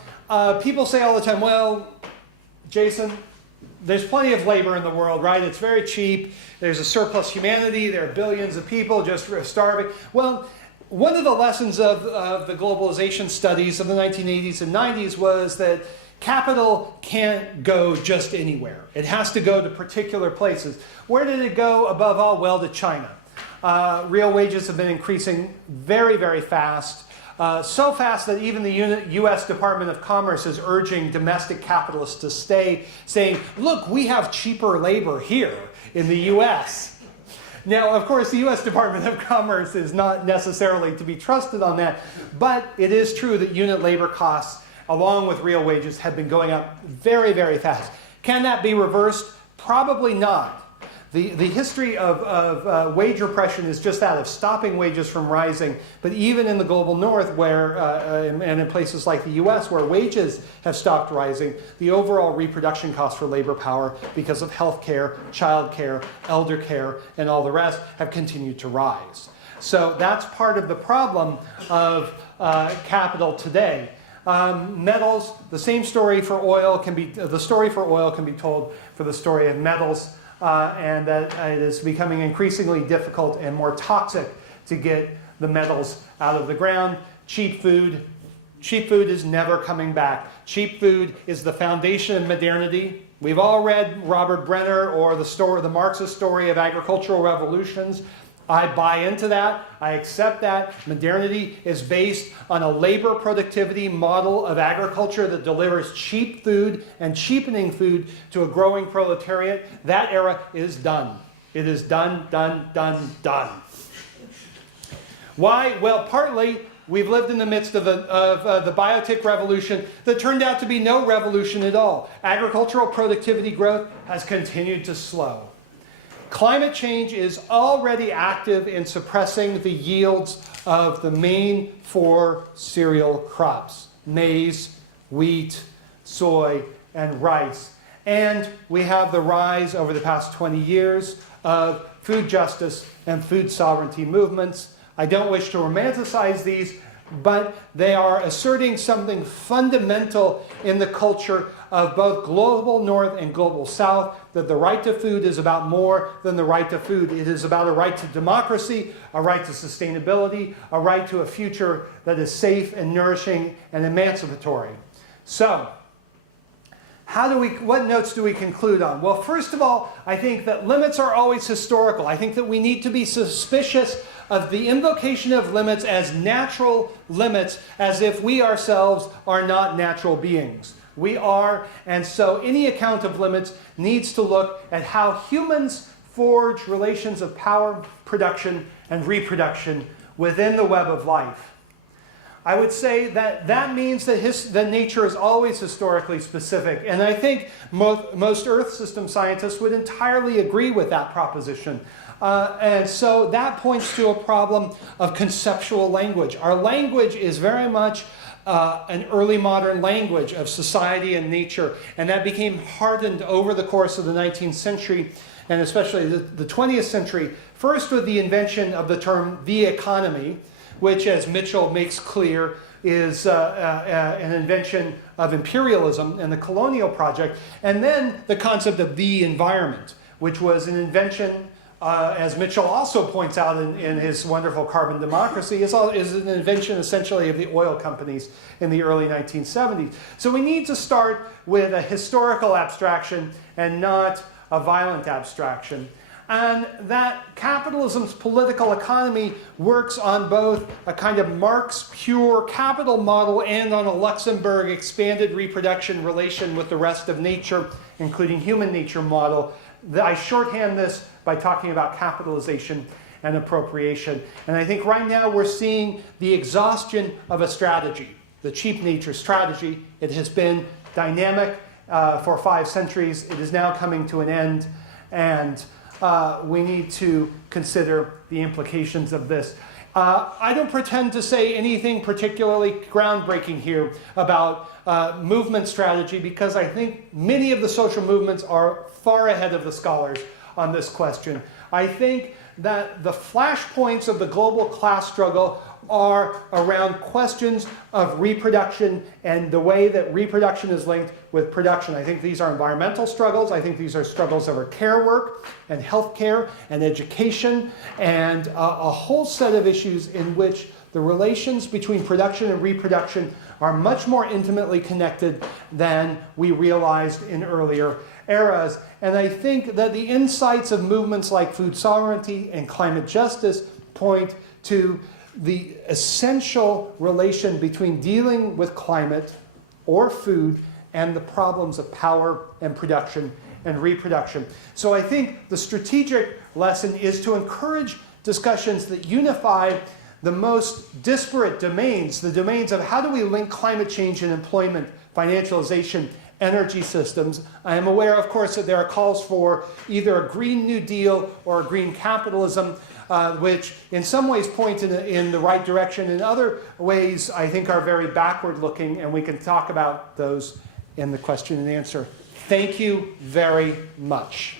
People say all the time, well, Jason, there's plenty of labor in the world, right? It's very cheap. There's a surplus humanity. There are billions of people just starving. Well, one of the lessons of the globalization studies of the 1980s and 90s was that capital can't go just anywhere. It has to go to particular places. Where did it go above all? Well, to China. Real wages have been increasing very, very fast. So fast that even the U.S. Department of Commerce is urging domestic capitalists to stay, saying, look, we have cheaper labor here in the U.S. Now, of course, the U.S. Department of Commerce is not necessarily to be trusted on that, but it is true that unit labor costs, along with real wages, have been going up very, very fast. Can that be reversed? Probably not. The history of wage repression is just that, of stopping wages from rising. But even in the global north, where and in places like the US, where wages have stopped rising, the overall reproduction costs for labor power, because of health care, child care, elder care, and all the rest, have continued to rise. So that's part of the problem of capital today. Metals, the same story for oil can be, the story for oil can be told for the story of metals. And that it is becoming increasingly difficult and more toxic to get the metals out of the ground. Cheap food is never coming back. Cheap food is the foundation of modernity. We've all read Robert Brenner or the Marxist story of agricultural revolutions. I buy into that. I accept that. Modernity is based on a labor productivity model of agriculture that delivers cheap food and cheapening food to a growing proletariat. That era is done. It is done, done, done, done. Why? Well, partly we've lived in the midst of the biotic revolution that turned out to be no revolution at all. Agricultural productivity growth has continued to slow. Climate change is already active in suppressing the yields of the main 4 cereal crops: maize, wheat, soy, and rice. And we have the rise over the past 20 years of food justice and food sovereignty movements. I don't wish to romanticize these, but they are asserting something fundamental in the culture of both global north and global south, that the right to food is about more than the right to food. It is about a right to democracy, a right to sustainability, a right to a future that is safe and nourishing and emancipatory. So, what notes do we conclude on? Well, first of all, I think that limits are always historical. I think that we need to be suspicious of the invocation of limits as natural limits, as if we ourselves are not natural beings. We are, and so any account of limits needs to look at how humans forge relations of power, production, and reproduction within the web of life. I would say that that means that nature is always historically specific. And I think most Earth system scientists would entirely agree with that proposition. And so that points to a problem of conceptual language. Our language is very much an early modern language of society and nature. And that became hardened over the course of the 19th century, and especially the 20th century, first with the invention of the term the economy, which, as Mitchell makes clear, is an invention of imperialism and the colonial project, and then the concept of the environment, which was an invention, as Mitchell also points out in his wonderful Carbon Democracy, is an invention essentially of the oil companies in the early 1970s. So we need to start with a historical abstraction and not a violent abstraction. And that capitalism's political economy works on both a kind of Marx pure capital model and on a Luxemburg expanded reproduction relation with the rest of nature, including human nature model. I shorthand this by talking about capitalization and appropriation. And I think right now we're seeing the exhaustion of a strategy, the cheap nature strategy. It has been dynamic for 5 centuries. It is now coming to an end, and we need to consider the implications of this. I don't pretend to say anything particularly groundbreaking here about movement strategy, because I think many of the social movements are far ahead of the scholars on this question. I think that the flashpoints of the global class struggle are around questions of reproduction and the way that reproduction is linked with production. I think these are environmental struggles. I think these are struggles over care work and healthcare and education and a whole set of issues in which the relations between production and reproduction are much more intimately connected than we realized in earlier eras. And I think that the insights of movements like food sovereignty and climate justice point to the essential relation between dealing with climate or food and the problems of power and production and reproduction. So I think the strategic lesson is to encourage discussions that unify the most disparate domains, the domains of how do we link climate change and employment, financialization, energy systems. I am aware, of course, that there are calls for either a Green New Deal or a green capitalism, which in some ways point in the right direction. In other ways, I think are very backward-looking, and we can talk about those in the question and answer. Thank you very much.